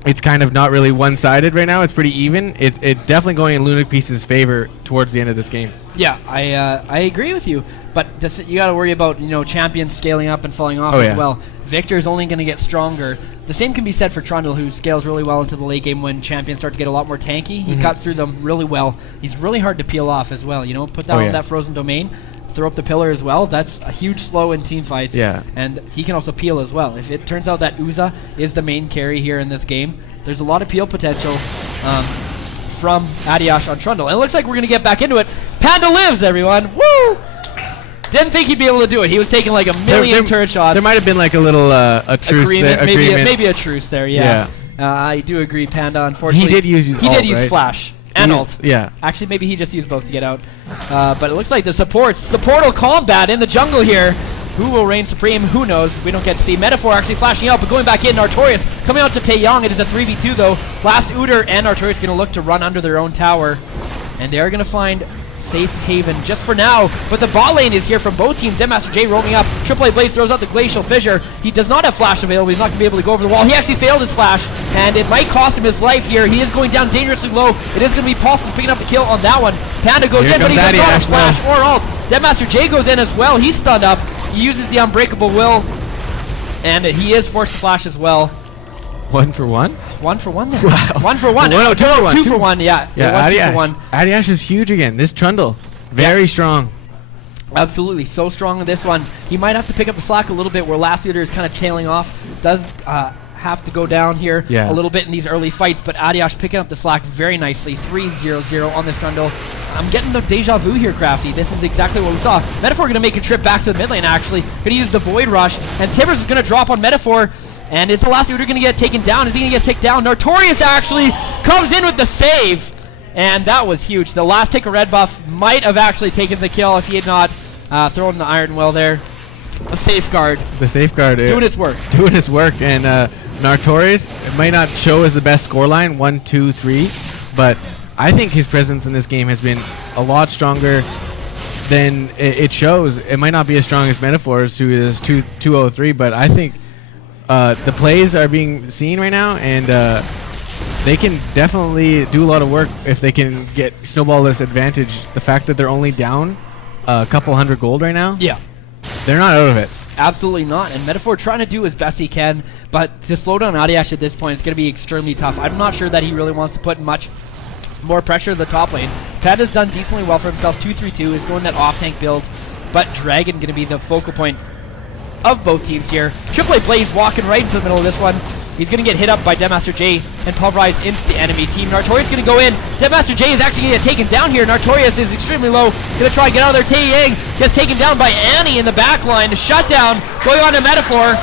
it's kind of not really one-sided right now. It's pretty even. It's definitely going in Lunatic Peace's favor towards the end of this game. Yeah, I agree with you. But you got to worry about champions scaling up and falling off as well. Victor is only going to get stronger. The same can be said for Trundle, who scales really well into the late game when champions start to get a lot more tanky. He cuts through them really well. He's really hard to peel off as well. Put down that frozen domain, throw up the pillar as well. That's a huge slow in team fights. Yeah. And he can also peel as well. If it turns out that Uza is the main carry here in this game, there's a lot of peel potential from Adiash on Trundle. And it looks like we're going to get back into it. Panda lives, everyone. Woo! Didn't think he'd be able to do it. He was taking like a million turret shots. There might have been like a little a truce agreement, there. Maybe a truce there, yeah. I do agree, Panda, unfortunately. He did use Flash and ult. Yeah. Actually, maybe he just used both to get out. But it looks like the supportal combat in the jungle here. Who will reign supreme? Who knows? We don't get to see. Metaphor actually flashing out, but going back in. Artorias coming out to Taeyong. It is a 3v2 though. Last Uter and Artorias going to look to run under their own tower. And they're going to find safe haven just for now. But the bot lane is here from both teams. Master J roaming up. Triple A Blaze throws out the Glacial Fissure. He does not have flash available. He's not going to be able to go over the wall. He actually failed his flash, and it might cost him his life here. He is going down dangerously low. It is going to be Pulses picking up the kill on that one. Panda goes in, but he does not have flash or ult. Master J goes in as well. He's stunned up. He uses the Unbreakable Will, and he is forced to flash as well. 1 for 1? 1 for 1 there. Wow. 1 for 1. No, 2 for 1. 2 for 1, yeah. Yeah, it was Adiash. 2 for 1. Adiash is huge again. This Trundle, very strong. Absolutely, so strong in this one. He might have to pick up the slack a little bit where last leader is kind of tailing off. Does have to go down here a little bit in these early fights, but Adiash picking up the slack very nicely. 3-0-0 on this Trundle. I'm getting the deja vu here, Crafty. This is exactly what we saw. Metaphor going to make a trip back to the mid lane, actually. Going to use the Void Rush, and Tibbers is going to drop on Metaphor. And is the last Uter going to get taken down? Is he going to get ticked down? Notorious actually comes in with the save. And that was huge. The last tick of red buff might have actually taken the kill if he had not thrown the Iron Well there. A safeguard. The safeguard. Doing his work. Doing his work. And Nartorius, it might not show as the best scoreline, 1, 2, 3. But I think his presence in this game has been a lot stronger than it shows. It might not be as strong as Metaphors, who is 203, but I think the plays are being seen right now, and they can definitely do a lot of work if they can get snowball this advantage. The fact that they're only down a couple hundred gold right now, they're not out of it. Absolutely not. And Metaphor trying to do as best he can, but to slow down Adiash at this point is going to be extremely tough. I'm not sure that he really wants to put much more pressure to the top lane. Pad has done decently well for himself. 2-3-2 is going that off-tank build, but Dragon going to be the focal point of both teams here. Triple A Blaze walking right into the middle of this one. He's going to get hit up by Master J and pulverize into the enemy team. Nartorius going to go in. Master J is actually going to get taken down here. Nartorius is extremely low. Going to try and get out of there. Taeyang gets taken down by Annie in the back line. Shutdown going on to Metaphor.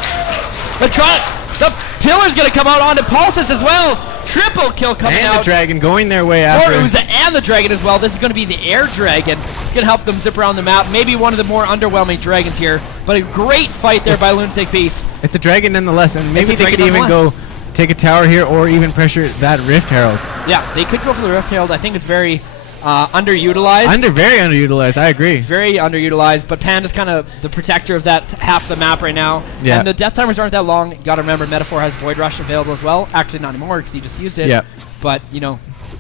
The Pillar's going to come out onto Pulses as well. Triple kill coming out. And the Dragon going their way after. Or Uza and the Dragon as well. This is going to be the Air Dragon. It's going to help them zip around the map. Maybe one of the more underwhelming Dragons here. But a great fight there by Lunatic Peace. It's a Dragon nonetheless. And maybe they could even go take a tower here or even pressure that Rift Herald. Yeah, they could go for the Rift Herald. I think it's very underutilized. Very underutilized, I agree. Very underutilized, but Panda's kind of the protector of that half the map right now. Yeah. And the death timers aren't that long. You got to remember, Metaphor has Void Rush available as well. Actually, not anymore because he just used it. Yeah. But,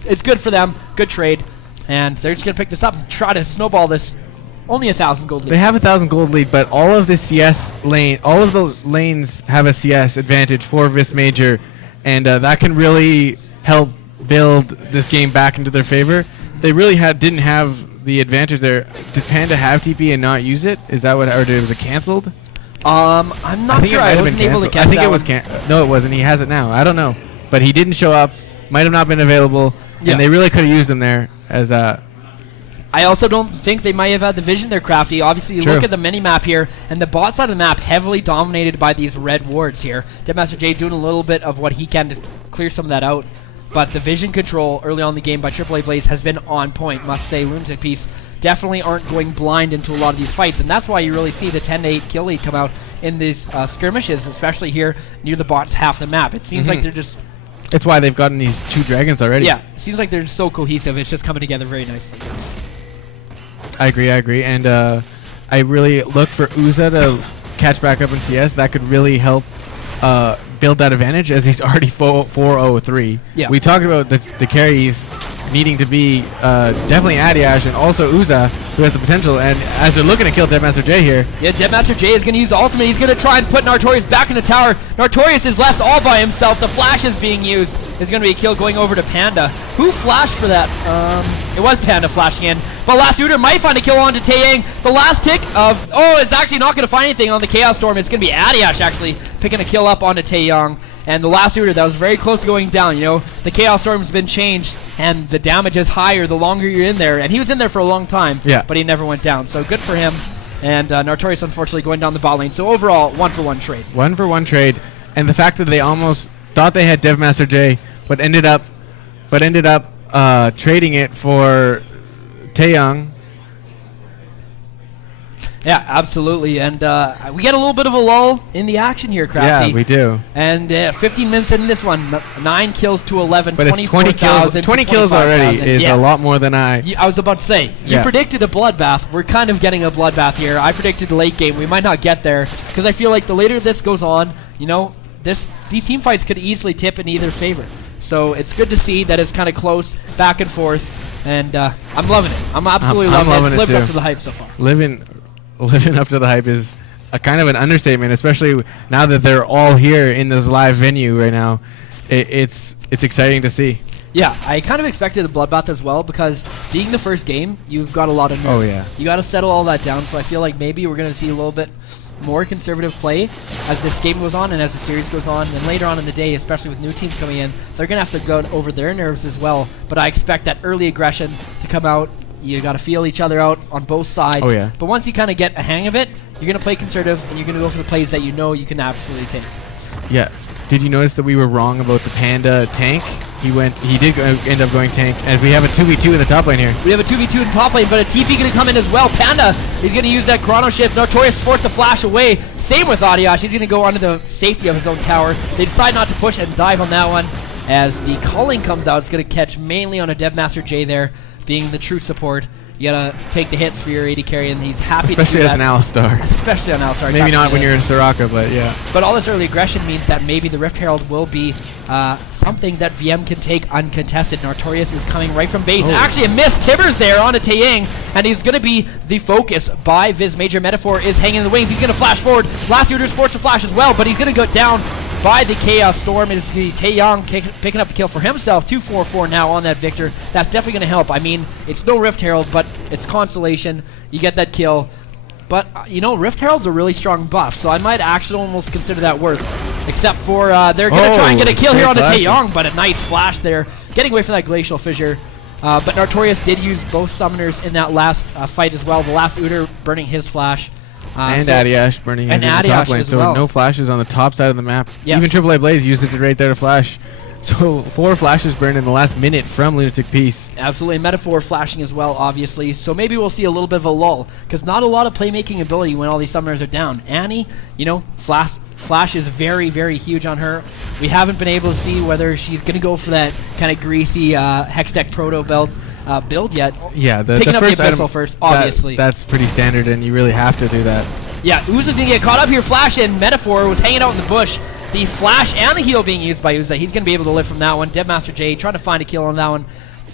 it's good for them. Good trade. And they're just going to pick this up and try to snowball this. Only 1,000 gold lead. They have 1,000 gold lead, but all of the CS lane, all of the lanes have a CS advantage for Vis Major, and that can really help build this game back into their favor. They really didn't have the advantage there. Did Panda have TP and not use it? Is that what, or was it canceled? I'm not sure. I wasn't able to catch I think it was no, it wasn't. He has it now. I don't know, but he didn't show up. Might have not been available, and they really could have used him there as a. I also don't think they might have had the vision there, Crafty. Obviously, you look at the mini-map here, and the bot side of the map heavily dominated by these red wards here. Master J doing a little bit of what he can to clear some of that out. But the vision control early on in the game by AAA Blaze has been on point, must say. Lunatic Peace definitely aren't going blind into a lot of these fights, and that's why you really see the 10-8 kill lead come out in these skirmishes, especially here near the bot's half the map. It seems like they're just... It's why they've gotten these 2 dragons already. Yeah, it seems like they're just so cohesive. It's just coming together very nicely. I agree. And I really look for Uza to catch back up in CS. That could really help build that advantage as he's already 4-0-3. Yeah. We talked about the carries needing to be definitely Adiash and also Uza, who has the potential. And as they're looking to kill Deadmaster J here. Yeah, Deadmaster J is going to use the ultimate. He's going to try and put Nartorius back in the tower. Nartorius is left all by himself. The flash is being used. It's going to be a kill going over to Panda. Who flashed for that? It was Panda flashing in. But Last Uter might find a kill onto Taeyang. The last tick of... Oh, it's actually not going to find anything on the Chaos Storm. It's going to be Adiash actually picking a kill up onto Taeyang. And the Last Uter, that was very close to going down. You know, the Chaos Storm's been changed, and the damage is higher the longer you're in there. And he was in there for a long time, but he never went down. So good for him. And Nartorius, unfortunately, going down the bot lane. So overall, 1-for-1 trade. 1-for-1 trade. And the fact that they almost thought they had Devmaster J, but ended up trading it for Taeyang. Yeah, absolutely. And we get a little bit of a lull in the action here, Crafty. Yeah, we do. And 15 minutes in this one, 9 kills to 11, but 24,000 20 kills already is a lot more than I was about to say. You predicted a bloodbath. We're kind of getting a bloodbath here. I predicted late game. We might not get there because I feel like the later this goes on, you know, these team fights could easily tip in either favor. So it's good to see that it's kind of close, back and forth, and I'm loving it. I'm absolutely loving it. It's lived up to the hype so far. Living up to the hype is a kind of an understatement, especially now that they're all here in this live venue right now. It's exciting to see. Yeah, I kind of expected a bloodbath as well because being the first game, you've got a lot of nerves. Oh, yeah. You got to settle all that down, so I feel like maybe we're going to see a little bit more conservative play as this game goes on and as the series goes on. And later on in the day, especially with new teams coming in, they're going to have to go over their nerves as well. But I expect that early aggression to come out. You got to feel each other out on both sides. Oh, yeah. But once you kind of get a hang of it, you're going to play conservative and you're going to go for the plays that you know you can absolutely take. Yeah. Did you notice that we were wrong about the Panda tank? He did end up going tank, and we have a 2v2 in the top lane here. We have a 2v2 in the top lane, but a TP going to come in as well. Panda, he's going to use that chrono shift. Nartorius forced to flash away. Same with Adiash. He's going to go under the safety of his own tower. They decide not to push and dive on that one. As the culling comes out, it's going to catch mainly on a Devmaster J there, being the true support. You gotta take the hits for your AD carry, and he's happy especially to do as that. an Alistar. Especially on Alistar. Maybe not when you're in Soraka, but yeah. But all this early aggression means that maybe the Rift Herald will be something that VM can take uncontested. Nartorius is coming right from base. Actually, a miss. Tibbers there on a Taeyang, and he's going to be the focus by Viz. Major Metaphor is hanging in the wings. He's going to flash forward. Last Uter's forced to flash as well, but he's going to go down by the Chaos Storm. Is the Taeyang picking up the kill for himself. 2-4-4 now on that Victor. That's definitely going to help. I mean, it's no Rift Herald, but it's consolation. You get that kill. But, you know, Rift Herald's a really strong buff, so I might actually almost consider that worth. Except for they're going to try and get a kill here on the Taeyang, but a nice flash there. Getting away from that Glacial Fissure. But Nartorius did use both summoners in that last fight as well. The last Uter burning his flash. And Adiash burning his in the top lane, so no flashes on the top side of the map. Yes. Even AAA Blaze used it right there to flash. So 4 flashes burned in the last minute from Lunatic Peace. Absolutely. Metaphor flashing as well, obviously. So maybe we'll see a little bit of a lull, because not a lot of playmaking ability when all these summoners are down. Annie, you know, flash is very, very huge on her. We haven't been able to see whether she's going to go for that kind of greasy Hextech Proto belt build yet. Yeah, picking up the Abyssal first, obviously. That's pretty standard, and you really have to do that. Yeah, Uza's going to get caught up here. Flash in. Metaphor was hanging out in the bush. The flash and the heal being used by Uza. He's going to be able to live from that one. Deadmaster J trying to find a kill on that one.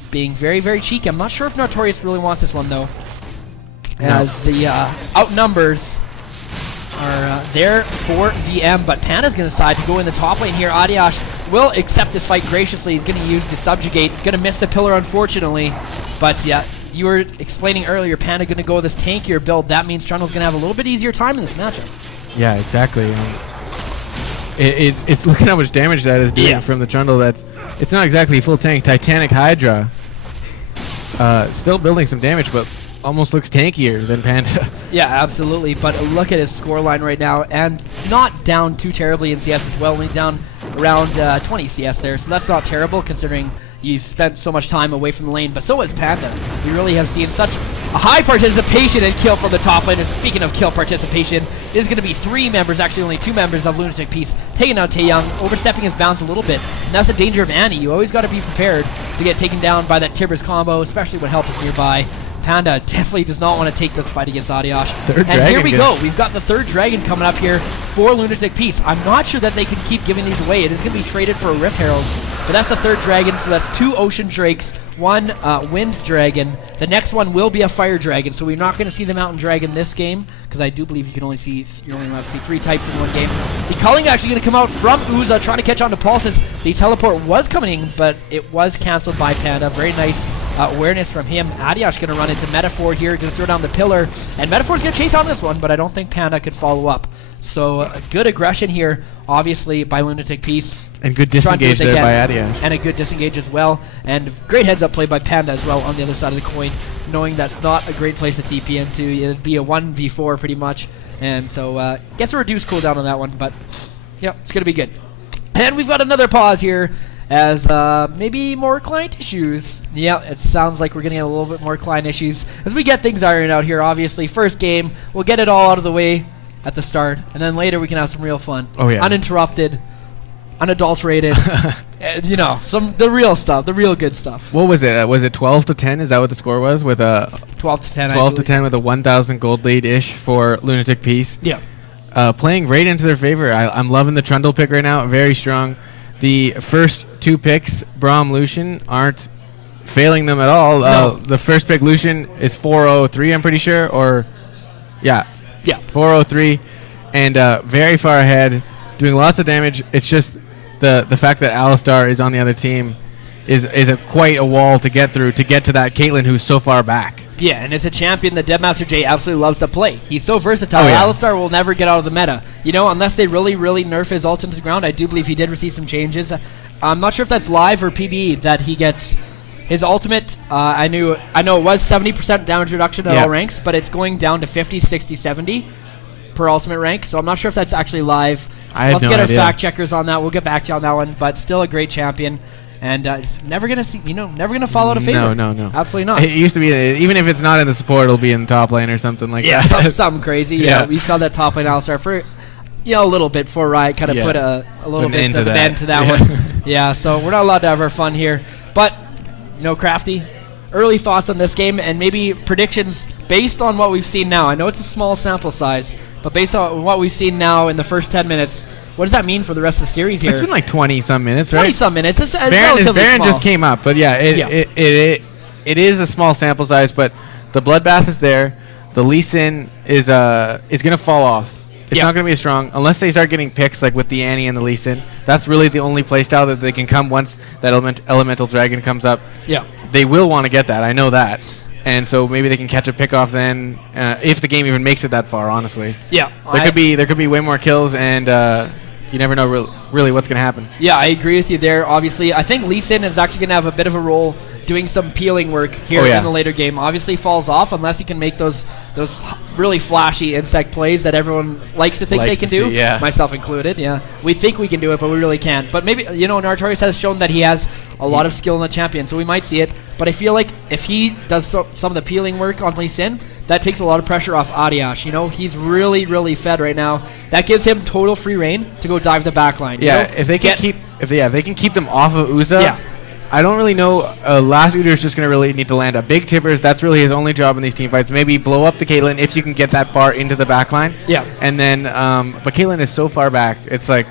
Being very, very cheeky. I'm not sure if Nartorius really wants this one, though. As the outnumbers are there for VM, but Panda's going to decide to go in the top lane here. Adiash will accept this fight graciously. He's going to use the Subjugate. Going to miss the pillar, unfortunately. But, yeah, you were explaining earlier, Panda going to go with this tankier build. That means Trundle's going to have a little bit easier time in this matchup. Yeah, exactly. It's looking how much damage that is doing from the Trundle. It's not exactly full tank. Titanic Hydra still building some damage, but almost looks tankier than Panda. Yeah, absolutely. But look at his scoreline right now, and not down too terribly in CS as well. Only down around 20 CS there, so that's not terrible considering you've spent so much time away from the lane. But so has Panda. We really have seen such a high participation in kill from the top lane. And speaking of kill participation, it is going to be 3 members, actually only 2 members of Lunatic Peace, taking out Taeyang, overstepping his bounds a little bit. And that's the danger of Annie. You always got to be prepared to get taken down by that Tibbers combo, especially when help is nearby. Panda definitely does not want to take this fight against Adiash. And here we go. We've got the third dragon coming up here for Lunatic Peace. I'm not sure that they can keep giving these away. It is going to be traded for a Rift Herald. But that's the third dragon, so that's 2 Ocean Drakes, 1 Wind Dragon. The next one will be a Fire Dragon, so we're not going to see the Mountain Dragon this game, because I do believe you're only allowed to see 3 types in one game. The Culling actually going to come out from Uza, trying to catch on to Pulses. The teleport was coming, but it was canceled by Panda. Very nice awareness from him. Adiash going to run into Metaphor here, going to throw down the pillar, and Metaphor's going to chase on this one, but I don't think Panda could follow up. So good aggression here, obviously, by Lunatic Peace. And good disengage there by Adiash. And a good disengage as well. And great heads-up play by Panda as well on the other side of the coin, knowing that's not a great place to TP into. It'd be a 1v4 pretty much. And so gets a reduced cooldown on that one, but yeah, it's going to be good. And we've got another pause here as maybe more client issues. Yeah, it sounds like we're going to get a little bit more client issues as we get things ironed out here. Obviously, first game, we'll get it all out of the way at the start, and then later we can have some real fun. Oh, yeah. Uninterrupted, unadulterated, you know, the real stuff, the real good stuff. What was it? Was it 12-10? Is that what the score was? With a 12-10. 12-10 with a 1,000 gold lead ish for Lunatic Peace. Yeah. Playing right into their favor. I'm loving the Trundle pick right now. Very strong. The first 2 picks, Braum, Lucian, aren't failing them at all. No. The first pick, Lucian, is 403, I'm pretty sure, or yeah. Yeah. 403, and very far ahead, doing lots of damage. It's just the fact that Alistar is on the other team is quite a wall to get through to get to that Caitlyn who's so far back. Yeah, and it's a champion that Deadmaster J absolutely loves to play. He's so versatile. Oh, yeah. Alistar will never get out of the meta. You know, unless they really, really nerf his ult into the ground. I do believe he did receive some changes. I'm not sure if that's live or PBE that he gets his ultimate. I know it was 70% damage reduction at all ranks, but it's going down to 50, 60, 70 per ultimate rank. So I'm not sure if that's actually live. We'll have to get idea. our fact checkers on that. We'll get back to you on that one, but still a great champion. And it's never gonna fall out of favor. No. Absolutely not. It used to be, even if it's not in the support, it'll be in the top lane or something like that. Something crazy. Yeah, we saw that top lane Alistar for a little bit before Riot kind of put a little bit of an end to that one. Yeah, so we're not allowed to have our fun here. But, Crafty, early thoughts on this game and maybe predictions based on what we've seen now. I know it's a small sample size, but based on what we've seen now in the first 10 minutes, what does that mean for the rest of the series here? It's been like 20-some minutes, right? 20-some minutes. It's Baron small. just came up, but it is a small sample size, but the Bloodbath is there. The Lee Sin is going to fall off. It's not going to be as strong unless they start getting picks like with the Annie and the Lee Sin. That's really the only playstyle that they can come once that Elemental Dragon comes up. Yeah. They will want to get that. I know that. And so maybe they can catch a pick off then, if the game even makes it that far, honestly. Yeah. There could be way more kills, and you never know really what's going to happen. Yeah, I agree with you there, obviously. I think Lee Sin is actually going to have a bit of a role doing some peeling work here in the later game. Obviously falls off unless he can make those really flashy insect plays that everyone likes to think they can do, myself included. Yeah, we think we can do it, but we really can't. But maybe, Nartorius has shown that he has a lot of skill in the champion, so we might see it. But I feel like if he does some of the peeling work on Lee Sin, that takes a lot of pressure off Adiash. He's really, really fed right now. That gives him total free reign to go dive the backline. Yeah, if they can keep them off of Uza. Yeah. I don't really know. Last Udyr is just going to really need to land a big tippers. That's really his only job in these team fights. Maybe blow up the Caitlyn if you can get that far into the backline. Yeah. And then, but Caitlyn is so far back. It's like,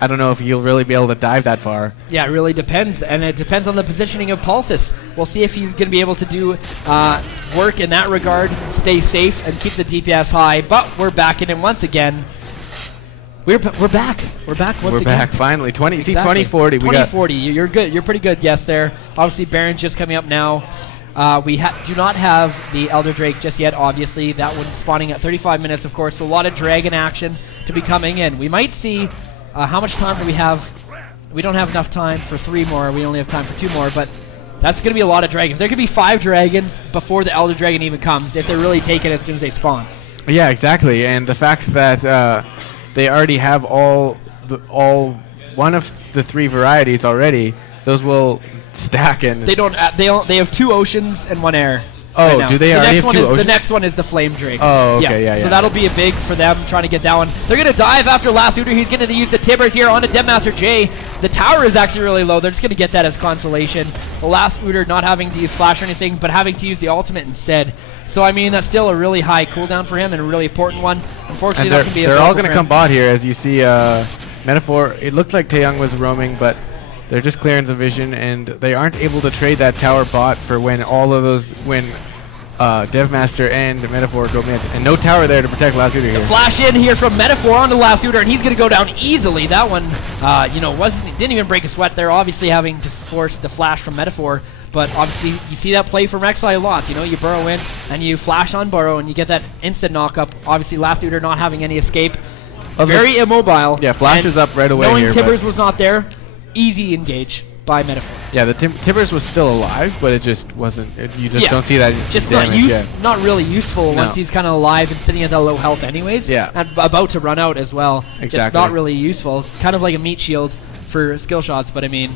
I don't know if you'll really be able to dive that far. Yeah, it really depends. And it depends on the positioning of Pulsis. We'll see if he's going to be able to do work in that regard, stay safe, and keep the DPS high. But we're back in it once again. We're back. We're back once again. We're back finally. 2040. 2040. You're good. You're pretty good. Yes, there. Obviously, Baron's just coming up now. We do not have the Elder Drake just yet, obviously. That one spawning at 35 minutes, of course. So a lot of dragon action to be coming in. We might see how much time do we have. We don't have enough time for 3 more. We only have time for 2 more, but that's going to be a lot of dragons. There could be 5 dragons before the Elder Dragon even comes if they're really taken as soon as they spawn. Yeah, exactly. And the fact that they already have all one of the 3 varieties already, those will stack. And they have 2 oceans and 1 air. Oh, right now. do they already have two The oceans? next one is the Flame Drake. Oh, okay, yeah. So that'll be a big for them trying to get that one. They're going to dive after last Uter. He's going to use the Tibbers here onto Deadmaster J. The tower is actually really low. They're just going to get that as consolation. The last Uter not having to use flash or anything, but having to use the ultimate instead. So, I mean, that's still a really high cooldown for him and a really important one. Unfortunately, that can be they're all going to come bot here, as you see. Metaphor, it looked like Taeyong was roaming, but they're just clearing some vision, and they aren't able to trade that tower bot for when all of those, when Devmaster and Metaphor go mid. And no tower there to protect Last Uter here. Flash in here from Metaphor onto Last Uter, and he's going to go down easily. That one, didn't even break a sweat there, obviously having to force the flash from Metaphor. But obviously, you see that play from Rek'Sai a lot. You burrow in, and you flash on burrow, and you get that instant knock-up. Obviously, Last Uter not having any escape. Very immobile. Yeah, flash is up right away knowing here. Tibbers was not there, easy engage by Metaphor. Yeah, the Tibbers was still alive, but it just wasn't. You just don't see that. Just damage, not really useful once he's kind of alive and sitting at that low health anyways. Yeah. And about to run out as well. Exactly. Just not really useful. Kind of like a meat shield for skill shots, but I mean,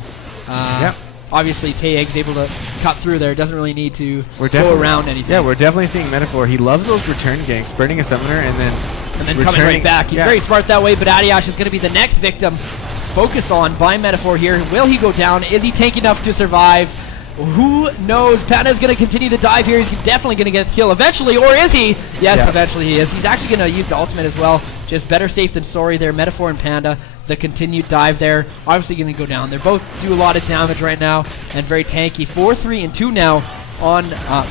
obviously Taeyang's able to cut through there. Doesn't really need to go around anything. Yeah, we're definitely seeing Metaphor. He loves those return ganks, burning a summoner and then coming right back. He's very smart that way, but Adiash is going to be the next victim focused on by Metaphor here. Will he go down? Is he tanky enough to survive? Who knows? Panda is going to continue the dive here. He's definitely going to get the kill eventually, or is he? Yes, eventually he is. He's actually going to use the ultimate as well. Just better safe than sorry there. Metaphor and Panda, the continued dive there, obviously going to go down. They both do a lot of damage right now and very tanky. 4, 3, and 2 now on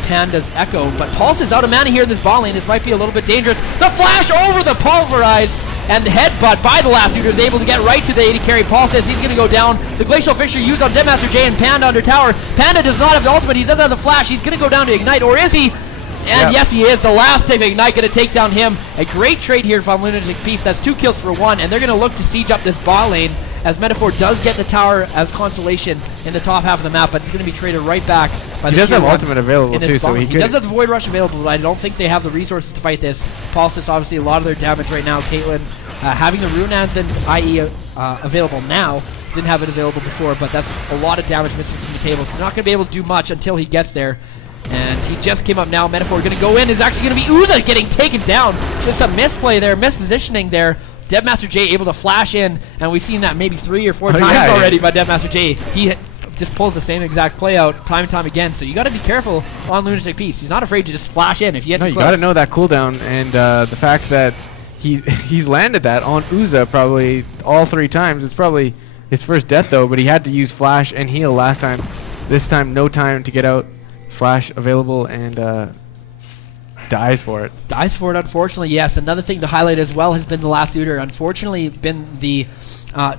Panda's Echo, but Pulse is out of mana here in this bot lane. This might be a little bit dangerous. The flash over the Pulverize, and the headbutt by the last Uter is able to get right to the AD carry. Paul says he's going to go down. The Glacial Fissure used on Deadmaster J and Panda under tower. Panda does not have the ultimate. He doesn't have the flash. He's going to go down to Ignite, or is he? And yes, he is. The last type of Ignite going to take down him. A great trade here from Lunatic Beast. That's 2 kills for 1, and they're going to look to siege up this bot lane as Metaphor does get the tower as consolation in the top half of the map, but it's going to be traded right back by the He does have ultimate available too, so he does have the Void Rush available, but I don't think they have the resources to fight this. Pulse obviously a lot of their damage right now. Caitlyn having the Runelands and IE available now. Didn't have it available before, but that's a lot of damage missing from the table, so they're not going to be able to do much until he gets there. And he just came up now. Metaphor going to go in. Is actually going to be Uza getting taken down. Just a misplay there, mispositioning there. Deadmaster J able to flash in, and we've seen that maybe 3 or 4 times already by Deadmaster J. He just pulls the same exact play out time and time again, so you got to be careful on Lunatic Beast. He's not afraid to just flash in if you get too close. You got to know that cooldown, and the fact that he's landed that on Uza probably all 3 times. It's probably his first death though, but he had to use flash and heal last time. This time, no time to get out. Flash available and dies for it. Dies for it, unfortunately, yes. Another thing to highlight as well has been the last Uter. Unfortunately, been the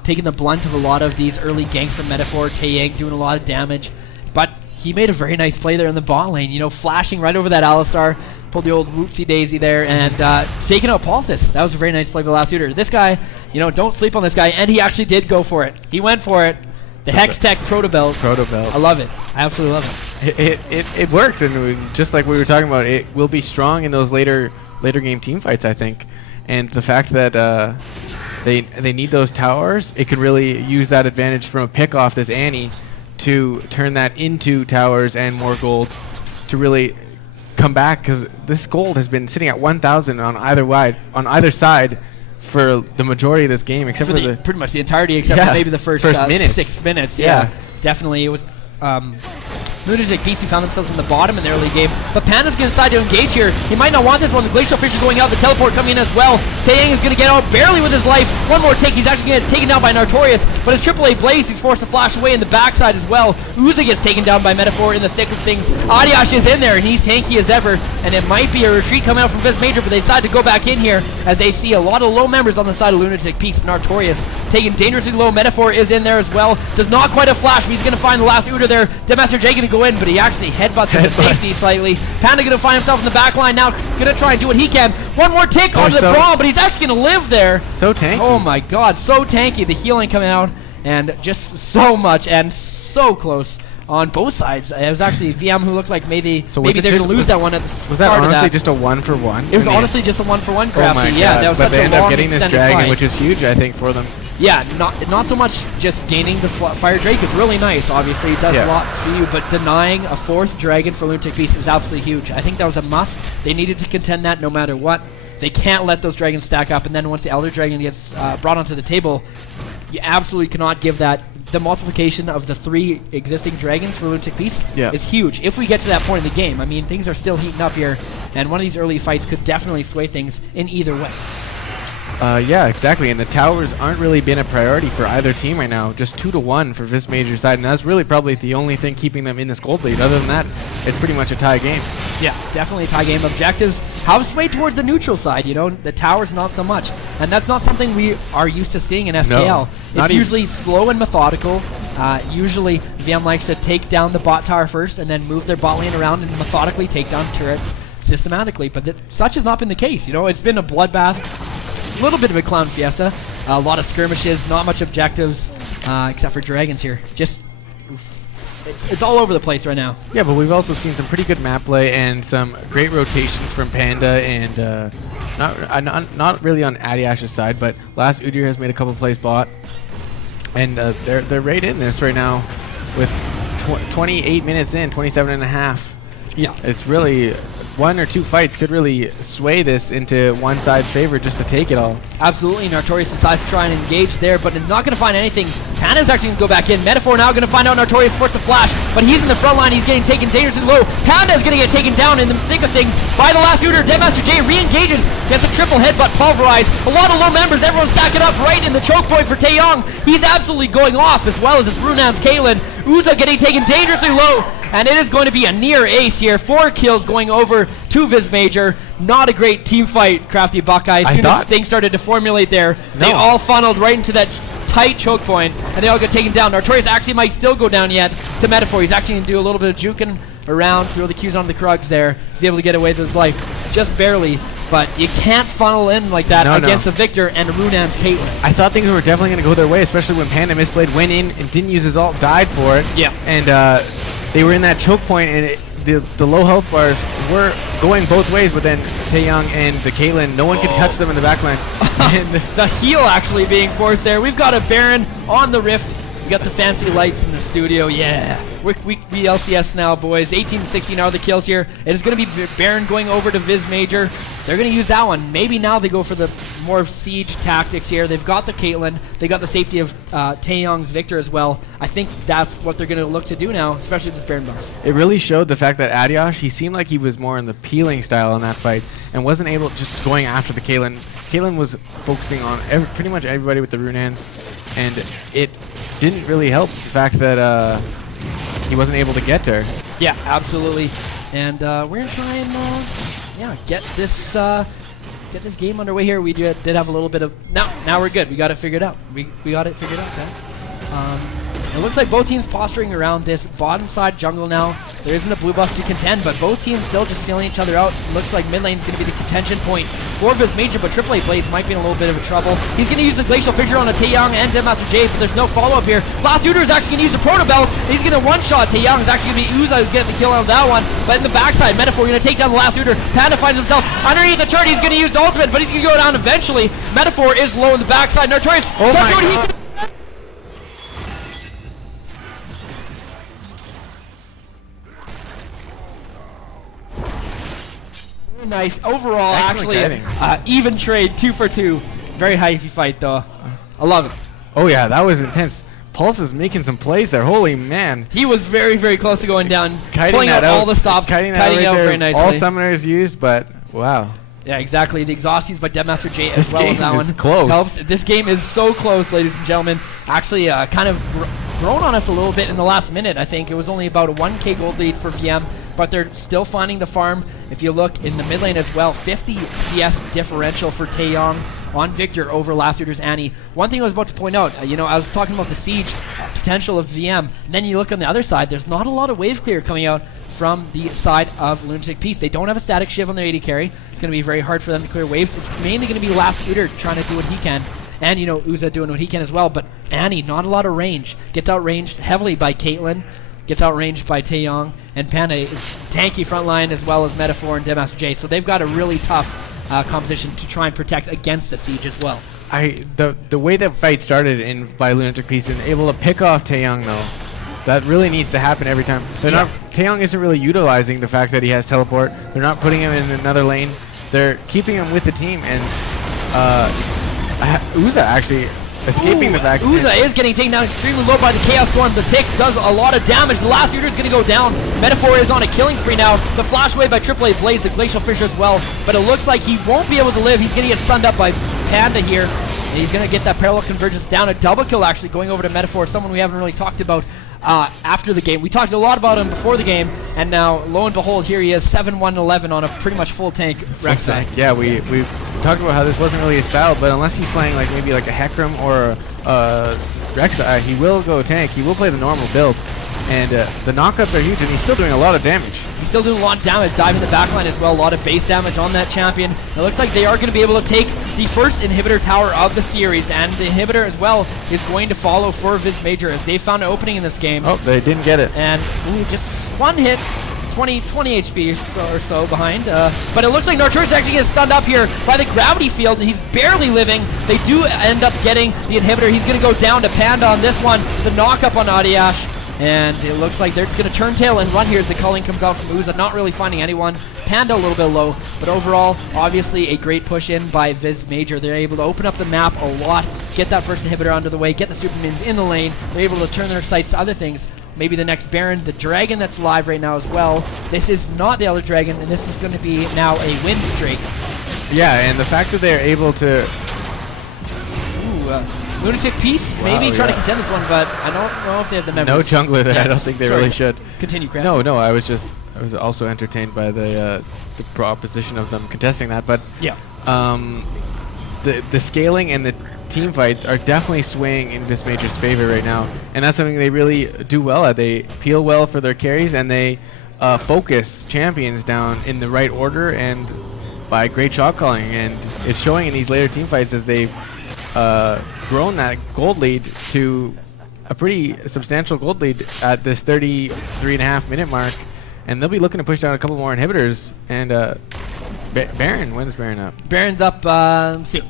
taking the blunt of a lot of these early ganks from Metaphor. Taeyang doing a lot of damage, but he made a very nice play there in the bot lane. Flashing right over that Alistar, pulled the old whoopsie daisy there, and taking out Pulsis. That was a very nice play by the last Uter. This guy, don't sleep on this guy, and he actually did go for it. He went for it. The Hex Tech Protobelt. I love it. I absolutely love it. It works, and just like we were talking about, it will be strong in those later game team fights, I think. And the fact that they need those towers, it could really use that advantage from a pick off this Annie to turn that into towers and more gold to really come back, because this gold has been sitting at 1,000 on either side for the majority of this game, except for the pretty much the entirety, except for maybe the first minutes. 6 minutes. Yeah, definitely. It was Lunatic Beast who found themselves in the bottom in the early game, but Panda's going to decide to engage here. He might not want this one. The Glacial Fissure going out, the teleport coming in as well. Taeyang is going to get out barely with his life. One more take. He's actually going to get taken down by Nartorius, but his AAA Blaze, he's forced to flash away in the backside as well. Uza gets taken down by Metaphor in the thick of things. Adiash is in there, and he's tanky as ever, and it might be a retreat coming out from Fizz Major, but they decide to go back in here as they see a lot of low members on the side of Lunatic Beast. Nartorius taking dangerously low. Metaphor is in there as well. Does not quite have flash, but he's going to find the last Uter there. Deadmaster J going to go in, but he actually headbutts into safety slightly. Panda going to find himself in the back line now. Going to try and do what he can. One more tick onto the brawl, but he's actually going to live there. So tanky. Oh my god, so tanky. The healing coming out, and just so much and so close on both sides. It was actually VM who looked like maybe they're going to lose that one at the start of that. Was that honestly just a 1-for-1? It was honestly just a 1-for-1, Crafty. Oh my god. Yeah, that was but such they a end up long getting this extended dragon, fight. which is huge, I think, for them. Yeah, not so much just gaining the Fire Drake is really nice, obviously. It does lots for you, but denying a 4th Dragon for Lunatic Beast is absolutely huge. I think that was a must. They needed to contend that no matter what. They can't let those dragons stack up, and then once the Elder Dragon gets brought onto the table, you absolutely cannot give that. The multiplication of the 3 existing dragons for Lunatic Beast is huge. If we get to that point in the game, I mean, things are still heating up here, and one of these early fights could definitely sway things in either way. Yeah, exactly. And the towers aren't really been a priority for either team right now. Just 2-1 for Vis Major side, and that's really probably the only thing keeping them in this gold lead. Other than that, it's pretty much a tie game. Yeah, definitely a tie game. Objectives have swayed towards the neutral side. You know, the towers not so much, and that's not something we are used to seeing in SKL. It's usually slow and methodical. Usually, VM likes to take down the bot tower first, and then move their bot lane around and methodically take down turrets systematically. But such has not been the case. You know, it's been a bloodbath. A little bit of a clown fiesta, a lot of skirmishes, not much objectives, except for dragons here. Just, it's all over the place right now. Yeah, but we've also seen some pretty good map play and some great rotations from Panda, and not really on Adiash's side, but last Udyr has made a couple plays bot, and they're right in this right now with 28 minutes in, 27 and a half. Yeah, it's really. 1 or 2 fights could really sway this into one side's favor just to take it all. Absolutely. Nartorius decides to try and engage there, but is not going to find anything. Panda's actually going to go back in. Metaphor now going to find out Nartorius forced to flash, but he's in the front line. He's getting taken dangerously low. Panda's going to get taken down in the thick of things by the last Udyr. Deadmaster J re-engages, gets a triple headbutt pulverized. A lot of low members. Everyone's stacking up right in the choke point for Taeyong. He's absolutely going off, as well as his Runan's Kaelin. Uza getting taken dangerously low, and it is going to be a near ace here. 4 kills going over to Vis Major. Not a great team fight, Crafty Buckeye. As soon as things started to formulate there, they all funneled right into that tight choke point, and they all got taken down. Nartorius actually might still go down yet to Metaphor. He's actually going to do a little bit of juking around, throw the Qs onto the Krugs there. He's able to get away with his life, just barely. But you can't funnel in like that against a Victor and Runan's Caitlyn. I thought things were definitely going to go their way, especially when Panda misplayed, went in and didn't use his ult, died for it. Yeah. And they were in that choke point, and the low health bars were going both ways, but then Taeyong and the Caitlyn, no one could touch them in the backline. The heal actually being forced there. We've got a Baron on the Rift. We got the fancy lights in the studio. Yeah. We LCS now, boys. 18-16 are the kills here. It is going to be Baron going over to Vis Major. They're going to use that one. Maybe now they go for the more siege tactics here. They've got the Caitlyn. They got the safety of Taeyong's Victor as well. I think that's what they're going to look to do now, especially with this Baron buff. It really showed the fact that Adiash, he seemed like he was more in the peeling style in that fight and wasn't able just going after the Caitlyn. Caitlyn was focusing on pretty much everybody with the Runans, and it didn't really help the fact that he wasn't able to get to her. Yeah, absolutely. And we're going to try and get this game underway here. We did have a little bit of... Now we're good. We got it figured out. We got it figured out, guys. It looks like both teams posturing around this bottom side jungle now. There isn't a blue buff to contend, but both teams still just feeling each other out. Looks like mid lane's going to be the contention point for Vis Major, but AAA plays might be in a little bit of trouble. He's going to use the Glacial Fissure on a Taeyong and Deadmaster J, but there's no follow-up here. Last Udyr is actually going to use a Protobell. He's going to one-shot Taeyong. It's actually going to be Uza who's getting the kill on that one. But in the backside, Metaphor going to take down the last Udyr. Panda finds himself underneath the turret. He's going to use the ultimate, but he's going to go down eventually. Metaphor is low in the backside. Nartorius. Oh my God. Nice. Overall, actually, even trade, 2 for 2. Very hypey fight, though. I love it. Oh, yeah, that was intense. Pulse is making some plays there. Holy man. He was very, very close to going down. Pulling out all the stops. Kiting out very nicely. All summoners used, but wow. Yeah, exactly. The exhaust used by Deadmaster J as well on that one. This game is close. Helps. This game is so close, ladies and gentlemen. Actually, kind of grown on us a little bit in the last minute, I think. It was only about a 1k gold lead for VM, but they're still finding the farm. If you look in the mid lane as well, 50 CS differential for Taeyong on Victor over last Udyr's Annie. One thing I was about to point out, I was talking about the siege potential of VM, and then you look on the other side, there's not a lot of wave clear coming out from the side of Lunatic Peace. They don't have a static Shiv on their AD carry. It's going to be very hard for them to clear waves. It's mainly going to be last Udyr trying to do what he can, and Uza doing what he can as well, but Annie, not a lot of range. Gets outranged heavily by Caitlyn, gets outranged by Taeyong, and Panda is tanky frontline as well as Metaphor and Deadmaster J, so they've got a really tough composition to try and protect against the siege as well. the way that fight started by Lunatic Peace and able to pick off Taeyong though, that really needs to happen every time. Taeyong isn't really utilizing the fact that he has teleport. They're not putting him in another lane. They're keeping him with the team, and Uza actually escaping the fact. Uza is getting taken down extremely low by the Chaos Storm. The tick does a lot of damage. The last Uter is going to go down. Metaphor is on a killing spree now. The flash wave by AAA plays the Glacial Fissure as well, but it looks like he won't be able to live. He's going to get stunned up by Panda here. And he's going to get that parallel convergence down. A double kill actually going over to Metaphor, someone we haven't really talked about after the game. We talked a lot about him before the game, and now lo and behold, here he is, 7-1-11 on a pretty much full tank Rek'Sai. Yeah, we talked about how this wasn't really his style, but unless he's playing like maybe like a Hecarim or Rek'Sai, he will go tank. He will play the normal build, and the knockups are huge, and he's still doing a lot of damage. He's still doing a lot of damage, diving the backline as well, a lot of base damage on that champion. It looks like they are going to be able to take the first inhibitor tower of the series, and the inhibitor as well is going to follow for Viz Major as they found an opening in this game. Oh, they didn't get it. And just one hit, 20 HP or so behind. But it looks like Nartorius actually gets stunned up here by the gravity field, and he's barely living. They do end up getting the inhibitor. He's going to go down to Panda on this one. The knockup on Adiash. And it looks like they're just going to turn tail and run here as the culling comes out from Uza. Not really finding anyone. Panda a little bit low, but overall, obviously a great push in by Viz Major. They're able to open up the map a lot, get that first inhibitor under the way, get the Supermins in the lane. They're able to turn their sights to other things. Maybe the next Baron, the Dragon that's live right now as well. This is not the Elder Dragon, and this is going to be now a Wind Drake. Yeah, and the fact that they're able to... Lunatic Peace, maybe trying to contend this one, but I don't know if they have the members. No jungler there. I don't think they really should. Continue, Craft. No, I was also entertained by the proposition of them contesting that, but yeah, the scaling and the team fights are definitely swaying in Viz Major's favor right now, and that's something they really do well at. They peel well for their carries, and they focus champions down in the right order and by great shot calling, and it's showing in these later team fights as they've grown that gold lead to a pretty substantial gold lead at this 33.5 minute mark, and they'll be looking to push down a couple more inhibitors. And Baron, when is Baron up? Baron's up soon.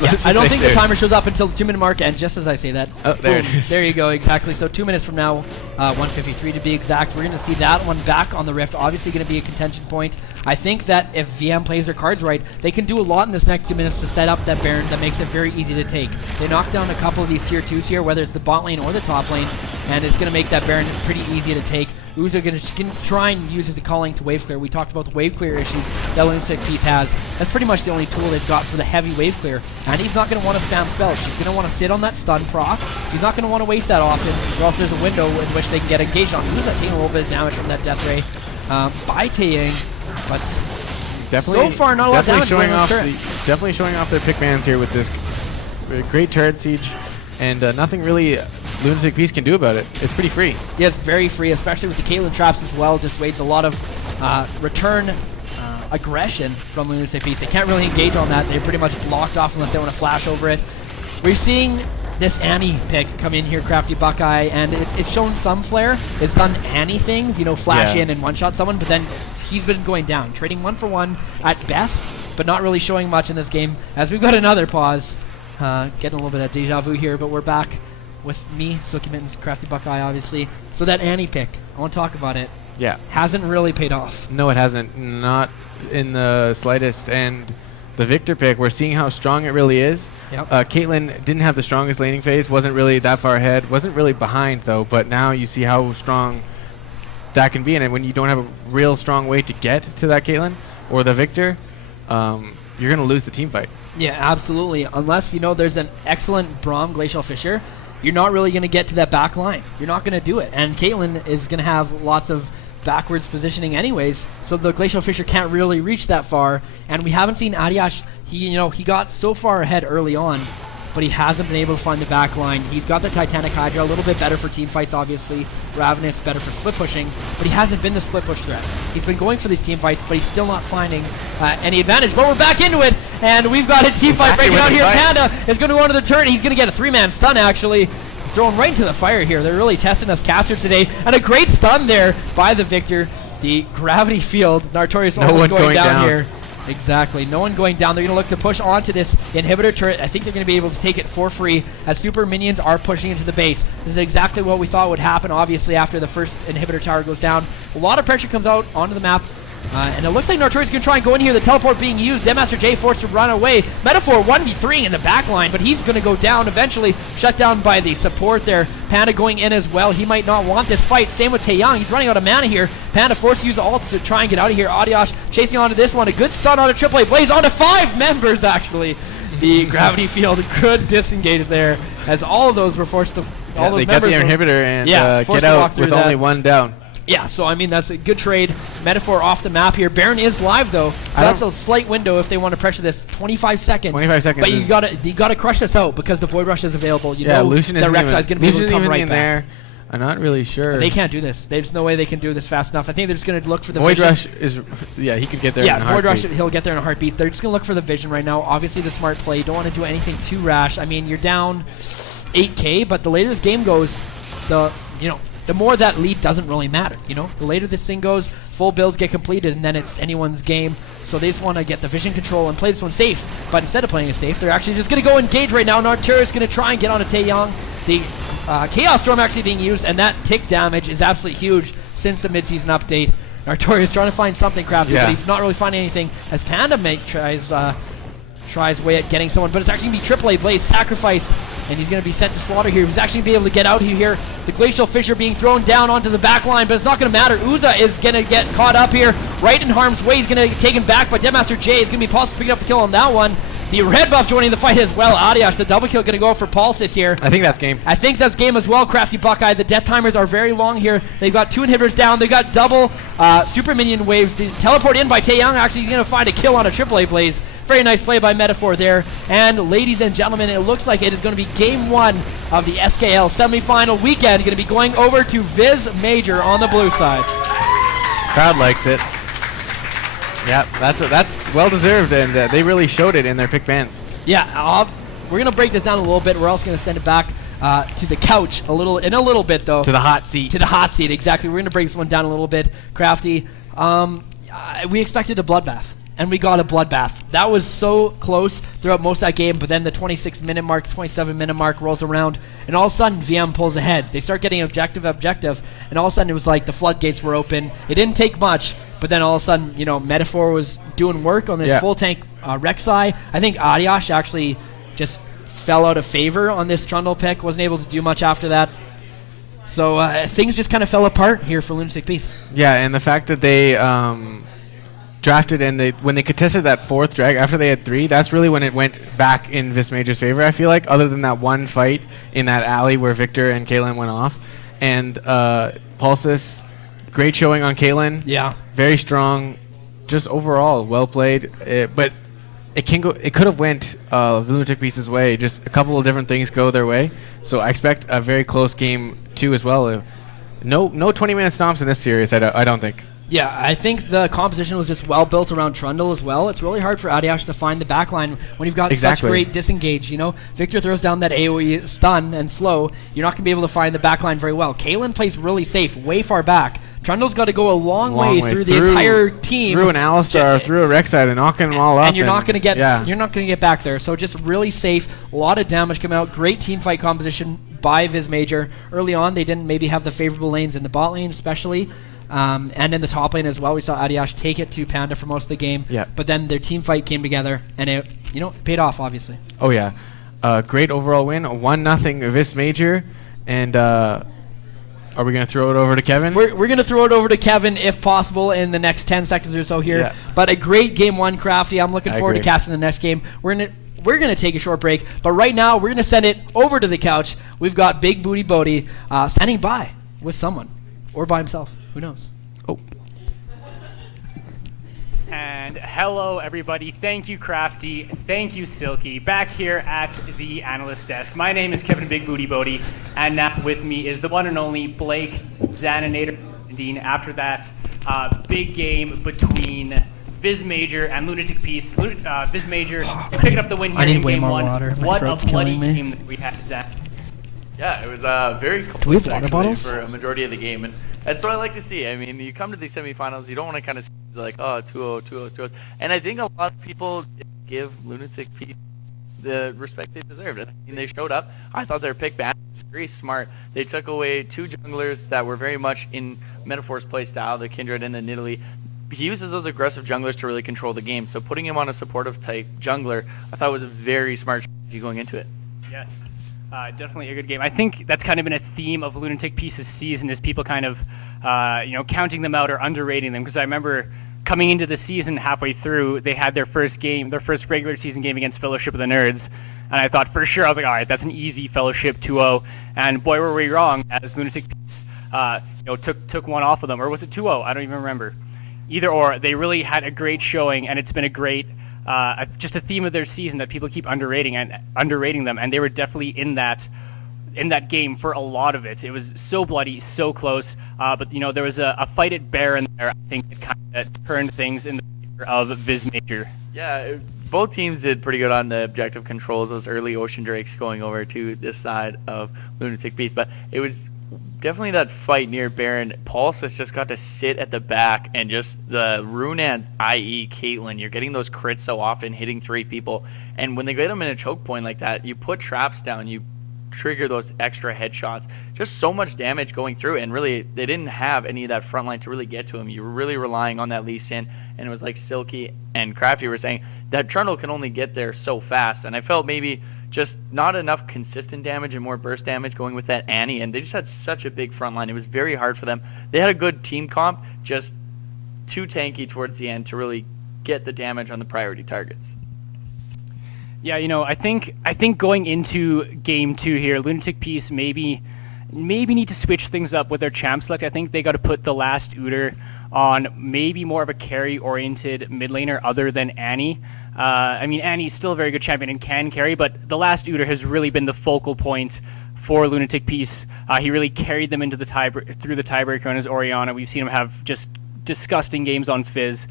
Yeah, I don't think the timer shows up until the 2 minute mark, and just as I say that, oh, there boom, it is. There you go, exactly. So 2 minutes from now, 1:53 to be exact, we're going to see that one back on the Rift. Obviously going to be a contention point. I think that if VM plays their cards right, they can do a lot in this next 2 minutes to set up that Baron that makes it very easy to take. They knock down a couple of these tier 2s here, whether it's the bot lane or the top lane, and it's going to make that Baron pretty easy to take. Uza going to try and use the calling to wave clear. We talked about the wave clear issues that Lunatic Peace has. That's pretty much the only tool they've got for the heavy wave clear. And he's not going to want to spam spells. He's going to want to sit on that stun proc. He's not going to want to waste that often, or else there's a window in which they can get engaged on. Uza taking a little bit of damage from that death ray by Taeyong, but so far not a lot of damage going on this turret. Definitely showing off their pick bans here with this great turret siege, and nothing really Lunatic Peace can do about it. It's pretty free. Yeah, it's very free, especially with the Caitlyn traps as well. Just waits a lot of return aggression from Lunatic Peace. They can't really engage on that. They're pretty much blocked off unless they want to flash over it. We're seeing this Annie pick come in here, Crafty Buckeye, and it's shown some flair. It's done Annie things, you know, flash in and one-shot someone, but then he's been going down, trading 1-for-1 at best, but not really showing much in this game. As we've got another pause, getting a little bit of deja vu here, but we're back with me, Silky Mittens, Crafty Buckeye, obviously. So that Annie pick, I want to talk about it. Yeah. Hasn't really paid off. No, it hasn't. Not in the slightest. And the Victor pick, we're seeing how strong it really is. Yep. Caitlyn didn't have the strongest laning phase, wasn't really that far ahead, wasn't really behind, though. But now you see how strong that can be. And when you don't have a real strong way to get to that Caitlyn or the Victor, you're going to lose the team fight. Yeah, absolutely. Unless, you know, there's an excellent Braum Glacial Fissure, you're not really going to get to that back line. You're not going to do it. And Caitlyn is going to have lots of backwards positioning anyways, so the Glacial Fissure can't really reach that far. And we haven't seen Adiash. He got so far ahead early on, but he hasn't been able to find the back line. He's got the Titanic Hydra, a little bit better for team fights, obviously. Ravenous, better for split pushing, but he hasn't been the split push threat. He's been going for these team fights, but he's still not finding any advantage. But we're back into it, and we've got a team fight breaking out here. Panda is going to go onto the turret. He's going to get a 3-man stun, actually. Thrown right into the fire here. They're really testing us casters today. And a great stun there by the Victor. The gravity field. Nartorius almost going down here. Exactly. No one going down. They're going to look to push onto this inhibitor turret. I think they're going to be able to take it for free as super minions are pushing into the base. This is exactly what we thought would happen, obviously, after the first inhibitor tower goes down. A lot of pressure comes out onto the map. And it looks like Notorious is going to try and go in here. The teleport being used. Deadmaster J forced to run away. Metaphor 1v3 in the back line, but he's going to go down eventually. Shut down by the support there. Panda going in as well. He might not want this fight. Same with Taeyang. He's running out of mana here. Panda forced to use ults to try and get out of here. Adiash chasing onto this one. A good stun on a AAA Blaze onto 5 members, actually. The gravity field, good disengage there, as all of those were forced to... all those they got the inhibitor and get out with only one down. Yeah, so I mean, that's a good trade. Metaphor off the map here. Baron is live though, so that's a slight window if they want to pressure this. 25 seconds. 25 seconds. But you gotta crush this out because the Void Rush is available. You know Lucian that Rek'Sai is going to be able to come right back. There. I'm not really sure. They can't do this. There's no way they can do this fast enough. I think they're just going to look for the Void vision. Rush is, he could get there in a Void Rush, heartbeat. he'll get there in a heartbeat. They're just going to look for the vision right now. Obviously, the smart play. Don't want to do anything too rash. I mean, you're down 8K, but the later this game goes, the more that lead doesn't really matter. The later this thing goes, full builds get completed, and then it's anyone's game. So they just want to get the vision control and play this one safe. But instead of playing it safe, they're actually just going to go engage right now. Nartura is going to try and get onto Taeyang. The Chaos Storm actually being used, and that tick damage is absolutely huge since the midseason update. Nartura is trying to find something crafty, but he's not really finding anything. As Panda tries way at getting someone, but it's actually going to be AAA Blaze sacrifice, and he's going to be sent to slaughter here. He's actually going to be able to get out here. The Glacial Fissure being thrown down onto the back line, but it's not going to matter. Uza is going to get caught up here, right in harm's way. He's going to get taken back, but Deadmaster J is going to be possibly picking up the kill on that one. The red buff joining the fight as well. Adiash, the double kill, going to go for Pulsis here. I think that's game. I think that's game as well, Crafty Buckeye. The death timers are very long here. They've got 2 inhibitors down. They've got double super minion waves. The teleport in by Taeyang actually going to find a kill on a AAA Blaze. Very nice play by Metaphor there. And ladies and gentlemen, it looks like it is going to be game 1 of the SKL semifinal weekend. Going to be going over to Viz Major on the blue side. Crowd likes it. Yeah, that's well deserved, and they really showed it in their pick bands. Yeah, we're gonna break this down a little bit. We're also gonna send it back to the couch in a little bit, though. To the hot seat. To the hot seat, exactly. We're gonna break this one down a little bit. Crafty, we expected a bloodbath, and we got a bloodbath. That was so close throughout most of that game, but then the 26-minute mark, 27-minute mark rolls around, and all of a sudden VM pulls ahead. They start getting objective, and all of a sudden it was like the floodgates were open. It didn't take much. But then all of a sudden, Metaphor was doing work on this full tank Rek'Sai. I think Adiash actually just fell out of favor on this Trundle pick. Wasn't able to do much after that. So things just kind of fell apart here for Lunatic Peace. Yeah, and the fact that they drafted and when they contested that 4th drag after they had 3, that's really when it went back in Vis Major's favor, I feel like, other than that one fight in that alley where Victor and Kaylin went off. And Pulsis, great showing on Kaylin. Yeah. Very strong. Just overall, well played. But it could have went Lunatic Peace's way. Just a couple of different things go their way. So I expect a very close game 2 as well. No 20-minute stomps in this series, I don't think. Yeah, I think the composition was just well built around Trundle as well. It's really hard for Adiash to find the backline when you've got such great disengage. Victor throws down that AoE stun and slow. You're not going to be able to find the backline very well. Kaylin plays really safe, way far back. Trundle's got to go a long way through the entire team. Through an Alistar, through a Rek'Sai, and knocking them all up. And you're not going to get back there. So just really safe. A lot of damage coming out. Great team fight composition by Viz Major. Early on, they didn't maybe have the favorable lanes in the bot lane, especially. And in the top lane as well, we saw Adiash take it to Panda for most of the game. Yeah. But then their team fight came together, and it paid off, obviously. Oh, yeah. Great overall win. 1-0 Vis Major. And are we going to throw it over to Kevin? We're going to throw it over to Kevin, if possible, in the next 10 seconds or so here. Yeah. But a great game 1, Crafty. I'm looking forward to casting the next game. We're going to take a short break. But right now, we're going to send it over to the couch. We've got Big Booty Bodie standing by with someone. Or by himself. Who knows? Oh. And hello, everybody. Thank you, Crafty. Thank you, Silky. Back here at the analyst desk. My name is Kevin Big Booty Bodie, and now with me is the one and only Blake Zaninator and Dean. After that, big game between Viz Major and Lunatic Peace. Viz Major picking up the win here in game 1. Water. What a bloody game that we had, Zan. Yeah, it was very Do we have water bottles? for a majority of the game. And That's what I like to see. I mean, you come to these semifinals, you don't want to kind of see like, oh, 2-0, 2-0, 2-0. And I think a lot of people give Lunatic Peace the respect they deserved. And I mean, they showed up. I thought their pick ban was very smart. They took away 2 junglers that were very much in Metaphor's play style, the Kindred and the Nidalee. He uses those aggressive junglers to really control the game. So putting him on a supportive type jungler, I thought was a very smart strategy going into it. Yes. Definitely a good game. I think that's kind of been a theme of Lunatic Peace's season, is people kind of, counting them out or underrating them. Because I remember coming into the season halfway through, they had their first regular season game against Fellowship of the Nerds. And I thought for sure, I was like, all right, that's an easy Fellowship 2-0. And boy, were we wrong, as Lunatic Peace, took one off of them. Or was it 2-0? I don't even remember. Either or, they really had a great showing, and it's been a great just a theme of their season that people keep underrating them, and they were definitely in that game for a lot of it. It was so bloody, so close, but there was a fight at Baron there. I think it kind of turned things in the favor of Viz Major. Yeah, both teams did pretty good on the objective controls. Those early Ocean Drakes going over to this side of Lunatic Beast, but it was definitely that fight near Baron. Pulse has just got to sit at the back, and just the Runans, i.e. Caitlyn, you're getting those crits so often, hitting 3 people. And when they get them in a choke point like that, you put traps down, you trigger those extra headshots. Just so much damage going through, and really, they didn't have any of that front line to really get to him. You were really relying on that Lee Sin, and it was like Silky and Crafty were saying, that Trundle can only get there so fast. And I felt maybe just not enough consistent damage and more burst damage going with that Annie, and they just had such a big front line. It was very hard for them. They had a good team comp, just too tanky towards the end to really get the damage on the priority targets. Yeah, I think going into game 2 here, Lunatic Peace maybe need to switch things up with their champ select. I think they got to put the last Uter on maybe more of a carry-oriented mid laner other than Annie. Annie's still a very good champion and can carry, but the last Uter has really been the focal point for Lunatic Peace. He really carried them into the through the tiebreaker on his Orianna. We've seen him have just disgusting games on Fizz.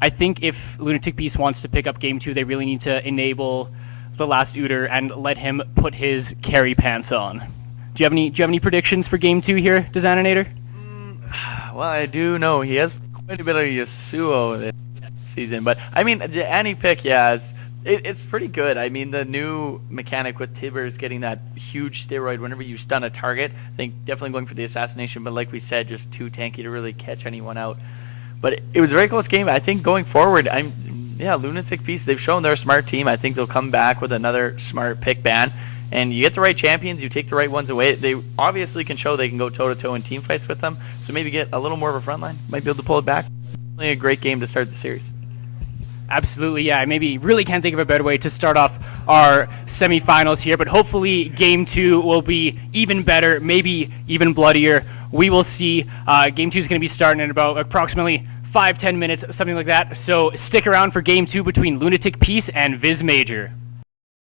I think if Lunatic Peace wants to pick up game 2, they really need to enable the last Uter and let him put his carry pants on. Do you have any predictions for game 2 here, Designinator? Well, I do know he has quite a bit of Yasuo this season, but I mean, the Annie pick, it's pretty good. I mean, the new mechanic with Tibbers getting that huge steroid whenever you stun a target, I think definitely going for the assassination, but like we said, just too tanky to really catch anyone out. But it was a very close game. I think going forward, Lunatic Peace, they've shown they're a smart team. I think they'll come back with another smart pick ban. And you get the right champions, you take the right ones away. They obviously can show they can go toe-to-toe in team fights with them. So maybe get a little more of a front line. Might be able to pull it back. Definitely a great game to start the series. Absolutely, yeah. I maybe really can't think of a better way to start off our semifinals here, but hopefully game 2 will be even better, maybe even bloodier. We will see. Game 2 is going to be starting in about approximately 5-10 minutes, something like that. So stick around for game 2 between Lunatic Peace and Viz Major.